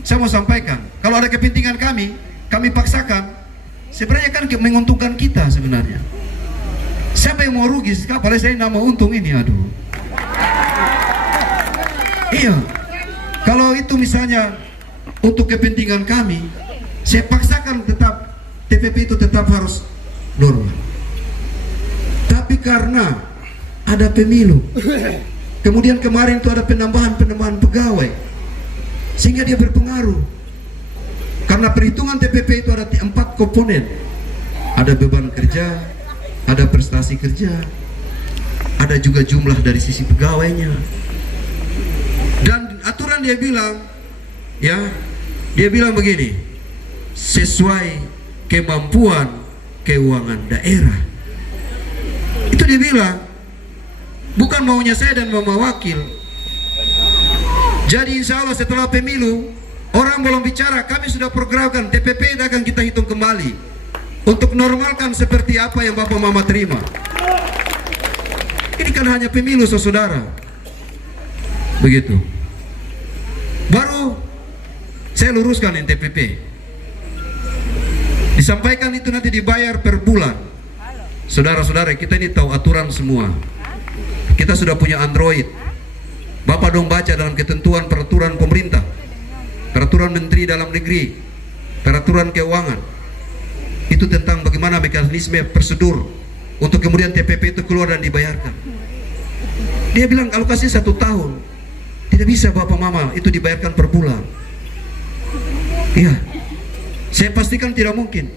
saya mau sampaikan, kalau ada kepentingan kami paksakan, sebenarnya kan menguntungkan kita sebenarnya. Siapa yang mau rugi? Apalagi saya nama untung ini, aduh. Iya. Kalau itu misalnya untuk kepentingan kami, saya paksakan tetap TPP itu tetap harus normal. Tapi karena ada pemilu, kemudian kemarin itu ada penambahan pegawai, sehingga dia berpengaruh. Karena perhitungan TPP itu ada 4 komponen. Ada beban kerja, ada prestasi kerja, ada juga jumlah dari sisi pegawainya. Dan aturan dia bilang, ya, dia bilang begini, sesuai kemampuan keuangan daerah. Itu dia bilang, bukan maunya saya dan mama wakil. Jadi insya Allah setelah pemilu, orang belum bicara, kami sudah programkan TPP akan kita hitung kembali untuk normalkan seperti apa yang bapak mama terima. Ini kan hanya pemilu, saudara. Begitu. Baru saya luruskan yang TPP. Disampaikan itu nanti dibayar per bulan. Saudara-saudara, kita ini tahu aturan semua. Kita sudah punya Android. Bapak dong baca dalam ketentuan peraturan pemerintah, peraturan Menteri Dalam Negeri, peraturan keuangan. Itu tentang bagaimana mekanisme prosedur untuk kemudian TPP itu keluar dan dibayarkan. Dia bilang alokasi 1 tahun. Tidak bisa bapak mama itu dibayarkan per bulan. Iya. Saya pastikan tidak mungkin.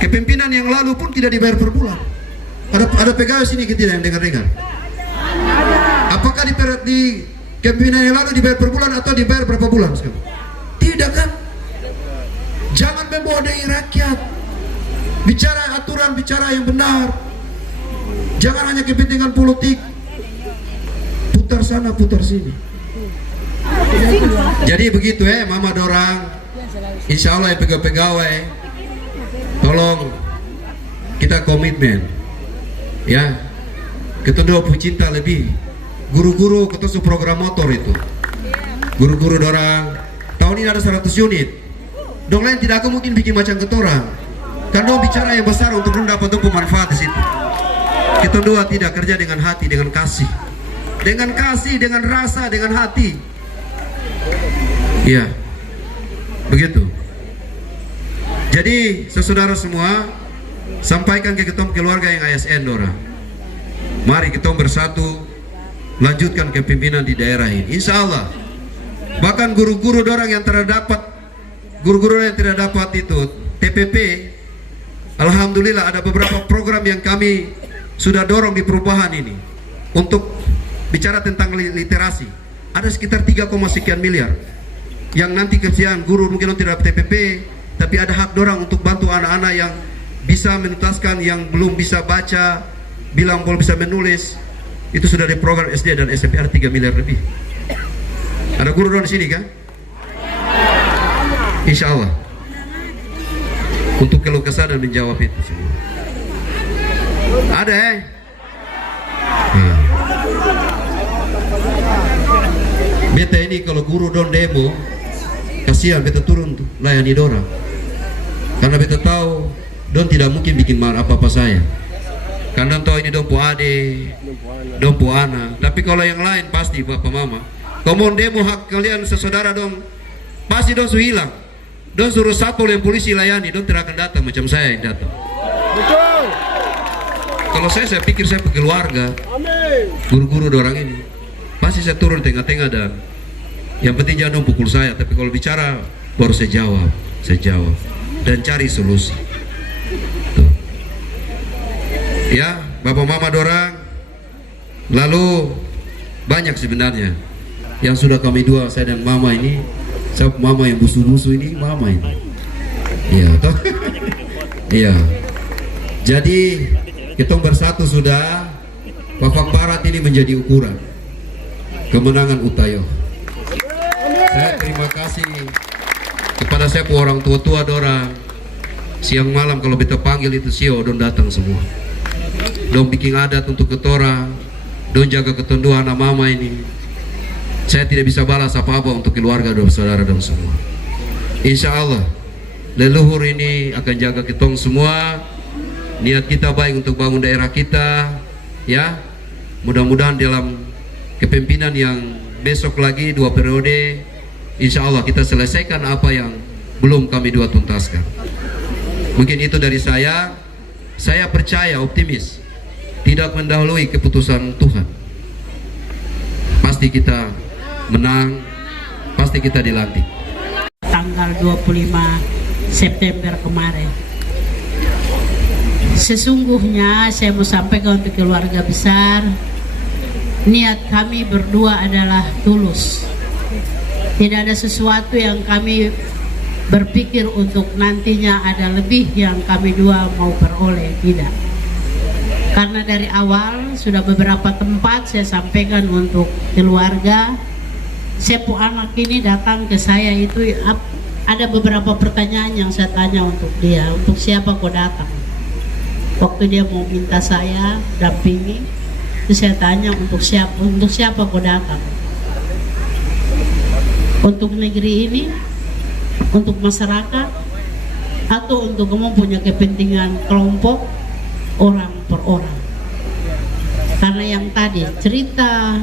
Kepemimpinan yang lalu pun tidak dibayar per bulan. Ada pegawai sini kita yang dengar-dengar. Apakah di kepemimpinan yang lalu dibayar per bulan atau dibayar berapa bulan sekarang? Tidak kan? Jangan membodohi rakyat. Bicara aturan, bicara yang benar. Jangan hanya kepentingan politik. Putar sana, putar sini. Jadi begitu mama dorang, insya Allah pegawai, tolong kita komitmen, ya, kita dua cinta lebih. Guru-guru kita su program motor itu, guru-guru dorang tahun ini ada 100 unit, dong lain tidak akan mungkin bikin macam ketorang, kan dong bicara yang besar untuk dapat pemanfaat di situ. Kita dua tidak kerja dengan hati, dengan kasih, dengan rasa, dengan hati. Iya, begitu. Jadi saudara semua, sampaikan ke kita keluarga yang ASN dorang, mari kita bersatu lanjutkan kepemimpinan di daerah ini. Insya Allah, bahkan guru-guru dorang yang terdapat, guru-guru yang tidak dapat itu TPP, alhamdulillah ada beberapa program yang kami sudah dorong di perubahan ini untuk bicara tentang literasi. Ada sekitar 3, sekian miliar yang nanti kesian guru mungkin tidak TPP, tapi ada hak dorang untuk bantu anak-anak yang bisa menuntaskan, yang belum bisa baca, bilang belum bisa menulis. Itu sudah di program SD dan SMP 3 miliar lebih. Ada guru dorang di sini kan? Insya Allah untuk keluh kesah dan menjawab itu semua. Ada beta ini kalau guru don demo, kasihan beta turun tuh layani dorang, karena beta tahu don tidak mungkin bikin marah apa-apa saya, karena tahu ini don po ade, don po anak. Tapi kalau yang lain pasti bapak mama, kalau mau demo hak kalian sesaudara dong, pasti don su hilang, don suruh satpol yang polisi layani, don tidak akan datang macam saya yang datang. Betul. Kalau saya pikir saya keluarga, guru-guru dorang ini pasti saya turun tengah-tengah, dan yang penting jangan dong pukul saya, tapi kalau bicara baru saya jawab dan cari solusi. Tuh. Ya, bapak mama dorang, lalu banyak sebenarnya yang sudah kami dua, saya dan mama ini, saya mama yang busu-busu ini, mama ini. Iya, toh. Iya. Jadi kita bersatu sudah, Wafak Barat ini menjadi ukuran kemenangan Utayo. Saya terima kasih kepada saya orang tua-tua dorang. Siang malam kalau kita panggil itu sio, don datang semua. Don bikin adat untuk ketorang, don jaga ketentuan anak mama ini. Saya tidak bisa balas apa-apa untuk keluarga dan saudara dan semua. Insya Allah leluhur ini akan jaga ketong semua. Niat kita baik untuk bangun daerah kita, ya. Mudah-mudahan dalam kepemimpinan yang besok lagi 2 periode, insya Allah kita selesaikan apa yang belum kami dua tuntaskan. Mungkin itu dari saya. Saya percaya, optimis, tidak mendahului keputusan Tuhan. Pasti kita menang, pasti kita dilantik. Tanggal 25 September kemarin, sesungguhnya saya mau sampaikan untuk keluarga besar, niat kami berdua adalah tulus. Tidak ada sesuatu yang kami berpikir untuk nantinya ada lebih yang kami dua mau peroleh, tidak. Karena dari awal sudah beberapa tempat saya sampaikan untuk keluarga, sepu anak ini datang ke saya itu ada beberapa pertanyaan yang saya tanya untuk dia, untuk siapa kau datang? Waktu dia mau minta saya dampingi, itu saya tanya untuk siapa kau datang? Untuk negeri ini, untuk masyarakat, atau untuk kamu punya kepentingan kelompok orang per orang? Karena yang tadi cerita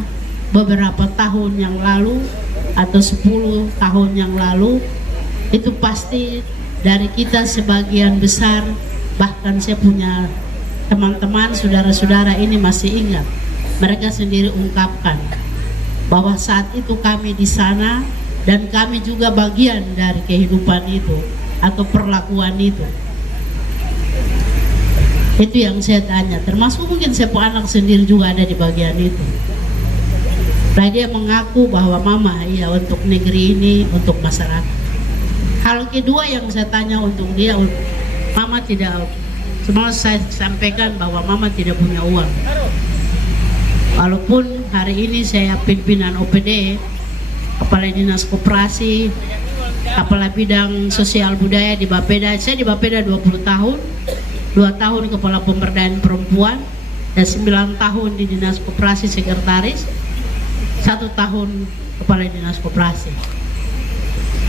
beberapa tahun yang lalu atau 10 tahun yang lalu, itu pasti dari kita sebagian besar, bahkan saya punya teman-teman, saudara-saudara ini masih ingat, mereka sendiri ungkapkan bahwa saat itu kami di sana dan kami juga bagian dari kehidupan itu atau perlakuan itu. Itu yang saya tanya, termasuk mungkin sepupu anak sendiri juga ada di bagian itu. Nah, dia mengaku bahwa mama ya untuk negeri ini, untuk masyarakat. Hal kedua yang saya tanya untuk dia, mama tidak, semua saya sampaikan bahwa mama tidak punya uang. Walaupun hari ini saya pimpinan OPD, Kepala Dinas Koperasi, Kepala Bidang Sosial Budaya di Bapeda. Saya di Bapeda 20 tahun, 2 tahun Kepala Pemberdayaan Perempuan, dan 9 tahun di Dinas Koperasi Sekretaris, 1 tahun Kepala Dinas Koperasi.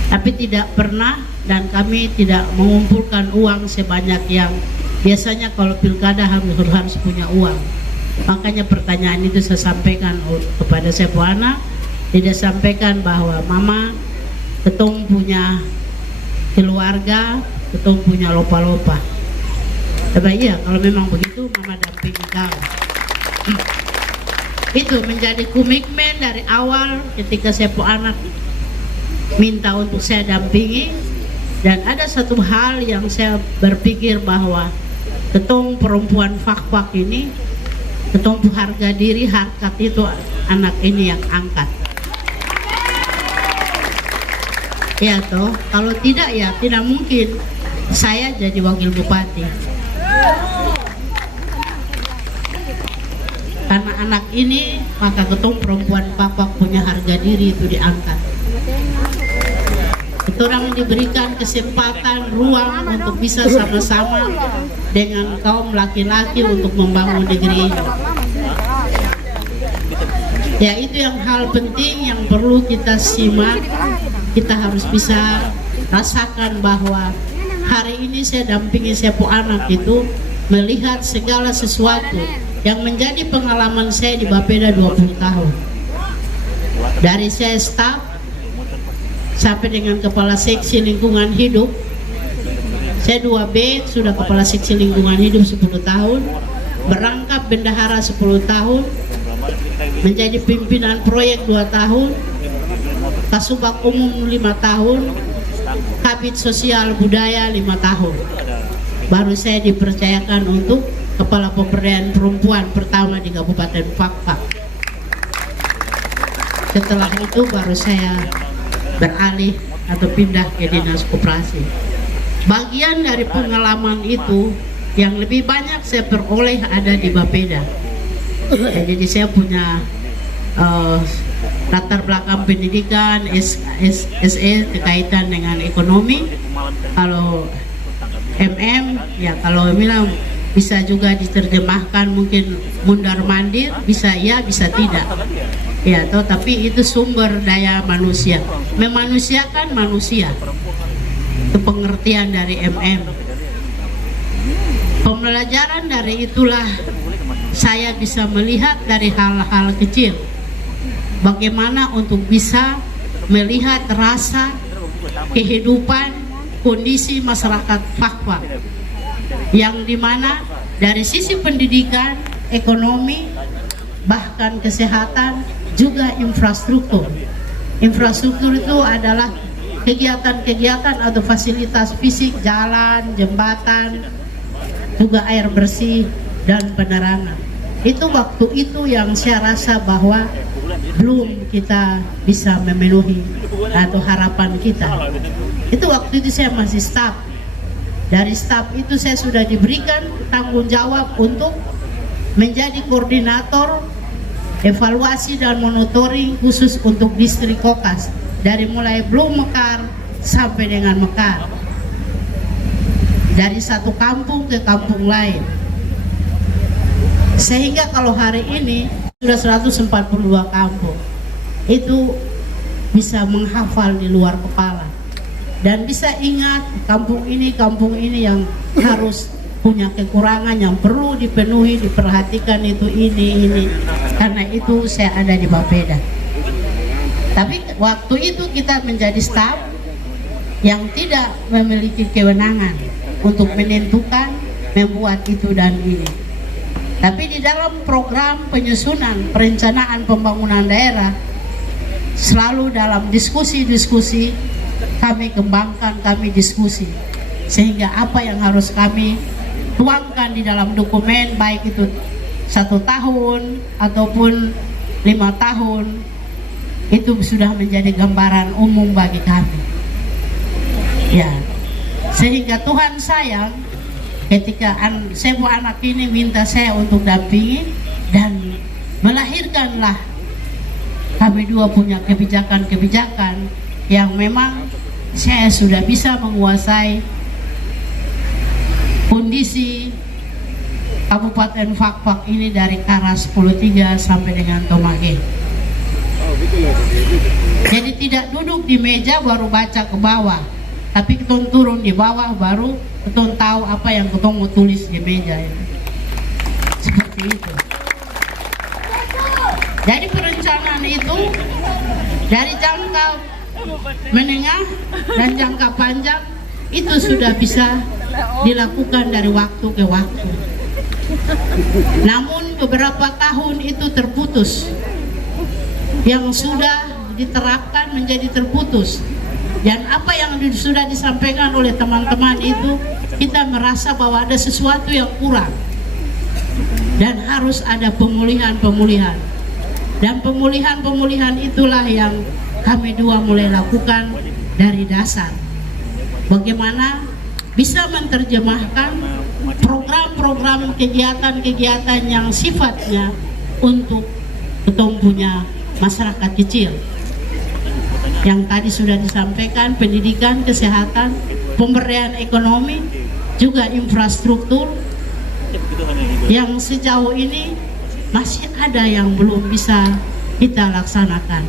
Tapi tidak pernah, dan kami tidak mengumpulkan uang sebanyak yang biasanya kalau pilkada harus punya uang. Makanya pertanyaan itu saya sampaikan kepada Sepo Anak, tidak sampaikan bahwa Mama ketong punya keluarga, ketong punya lopa-lopa. Tapi iya, kalau memang begitu Mama dampingi kau. Itu menjadi komitmen dari awal ketika Sepo Anak minta untuk saya dampingi. Dan ada satu hal yang saya berpikir bahwa ketong perempuan fak-fak ini, ketong harga diri, harkat itu anak ini yang angkat. Ya toh, kalau tidak ya tidak mungkin saya jadi wakil bupati. Karena anak ini, maka ketong perempuan fak-fak punya harga diri itu diangkat. Orang diberikan kesempatan, ruang untuk bisa sama-sama dengan kaum laki-laki untuk membangun negeri ini. Ya, itu yang hal penting yang perlu kita simak. Kita harus bisa rasakan bahwa hari ini saya dampingi Sepo Anak itu melihat segala sesuatu yang menjadi pengalaman saya di Bapeda 20 tahun. Dari saya staf sampai dengan kepala seksi lingkungan hidup. Saya 2B, sudah kepala seksi lingkungan hidup 10 tahun, berangkap bendahara 10 tahun, menjadi pimpinan proyek 2 tahun, kasubag umum 5 tahun, kabit sosial budaya 5 tahun. Baru saya dipercayakan untuk kepala pemberdayaan perempuan pertama di Kabupaten Fakfak. Setelah itu baru saya beralih atau pindah ke Dinas Koperasi. Bagian dari pengalaman itu yang lebih banyak saya peroleh ada di Bapeda. Jadi saya punya latar belakang pendidikan SE kekaitan dengan ekonomi. Kalau ya kalau bilang bisa juga diterjemahkan mungkin mundar mandir, bisa ya bisa tidak. Ya, tapi itu sumber daya manusia, memanusiakan manusia. Itu pengertian dari Pembelajaran dari itulah saya bisa melihat dari hal-hal kecil, bagaimana untuk bisa melihat rasa kehidupan kondisi masyarakat Fakfak, yang dimana dari sisi pendidikan, ekonomi, bahkan kesehatan, juga infrastruktur. Infrastruktur itu adalah kegiatan-kegiatan atau fasilitas fisik, jalan, jembatan, juga air bersih dan penerangan. Itu waktu itu yang saya rasa bahwa belum kita bisa memenuhi atau harapan kita. Itu waktu itu saya masih staf. Dari staf itu saya sudah diberikan tanggung jawab untuk menjadi koordinator evaluasi dan monitoring khusus untuk distrik Kokas, dari mulai Belum Mekar sampai dengan Mekar, dari satu kampung ke kampung lain. Sehingga kalau hari ini sudah 142 kampung, itu bisa menghafal di luar kepala dan bisa ingat kampung ini yang harus punya kekurangan yang perlu dipenuhi, diperhatikan itu ini. Karena itu saya ada di Bapeda. Tapi waktu itu kita menjadi staf yang tidak memiliki kewenangan untuk menentukan, membuat itu dan ini. Tapi di dalam program penyusunan perencanaan pembangunan daerah, selalu dalam diskusi-diskusi kami kembangkan, kami diskusi, sehingga apa yang harus kami tuangkan di dalam dokumen, baik itu 1 tahun ataupun 5 tahun, itu sudah menjadi gambaran umum bagi kami. Ya, sehingga Tuhan sayang ketika Sepo Anak ini minta saya untuk dampingi, dan melahirkanlah kami dua punya kebijakan-kebijakan yang memang saya sudah bisa menguasai kondisi Kabupaten Fakfak ini dari Karas 10.3 sampai dengan Tomage. Jadi tidak duduk di meja baru baca ke bawah, tapi kita turun di bawah baru kita tahu apa yang kita mau tulis di meja itu. Seperti itu. Jadi perencanaan itu dari jangka menengah dan jangka panjang itu sudah bisa dilakukan dari waktu ke waktu. Namun beberapa tahun itu terputus. Yang sudah diterapkan menjadi terputus. Dan apa yang sudah disampaikan oleh teman-teman itu kita merasa bahwa ada sesuatu yang kurang. Dan harus ada pemulihan-pemulihan. Dan pemulihan-pemulihan itulah yang kami dua mulai lakukan dari dasar. Bagaimana bisa menerjemahkan program-program kegiatan-kegiatan yang sifatnya untuk punya masyarakat kecil. Yang tadi sudah disampaikan, pendidikan, kesehatan, pemberdayaan ekonomi, juga infrastruktur yang sejauh ini masih ada yang belum bisa kita laksanakan.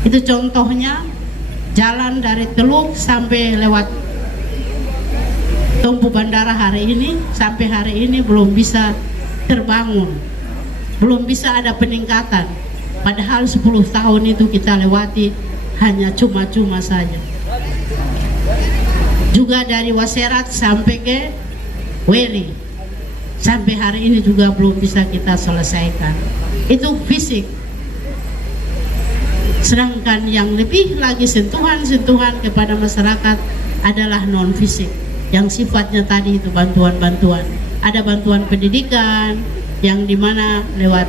Itu contohnya jalan dari Teluk sampai lewat Tumpu Bandara hari ini, sampai hari ini belum bisa terbangun, belum bisa ada peningkatan. Padahal 10 tahun itu kita lewati hanya cuma-cuma saja. Juga dari Waserat sampai ke Weli, sampai hari ini juga belum bisa kita selesaikan. Itu fisik. Sedangkan yang lebih lagi sentuhan-sentuhan kepada masyarakat adalah non fisik, yang sifatnya tadi itu bantuan-bantuan. Ada bantuan pendidikan yang dimana lewat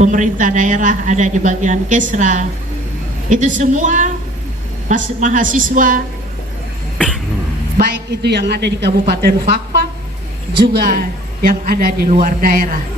pemerintah daerah, ada di bagian Kesra. Itu semua mahasiswa baik itu yang ada di Kabupaten Fakfak juga yang ada di luar daerah.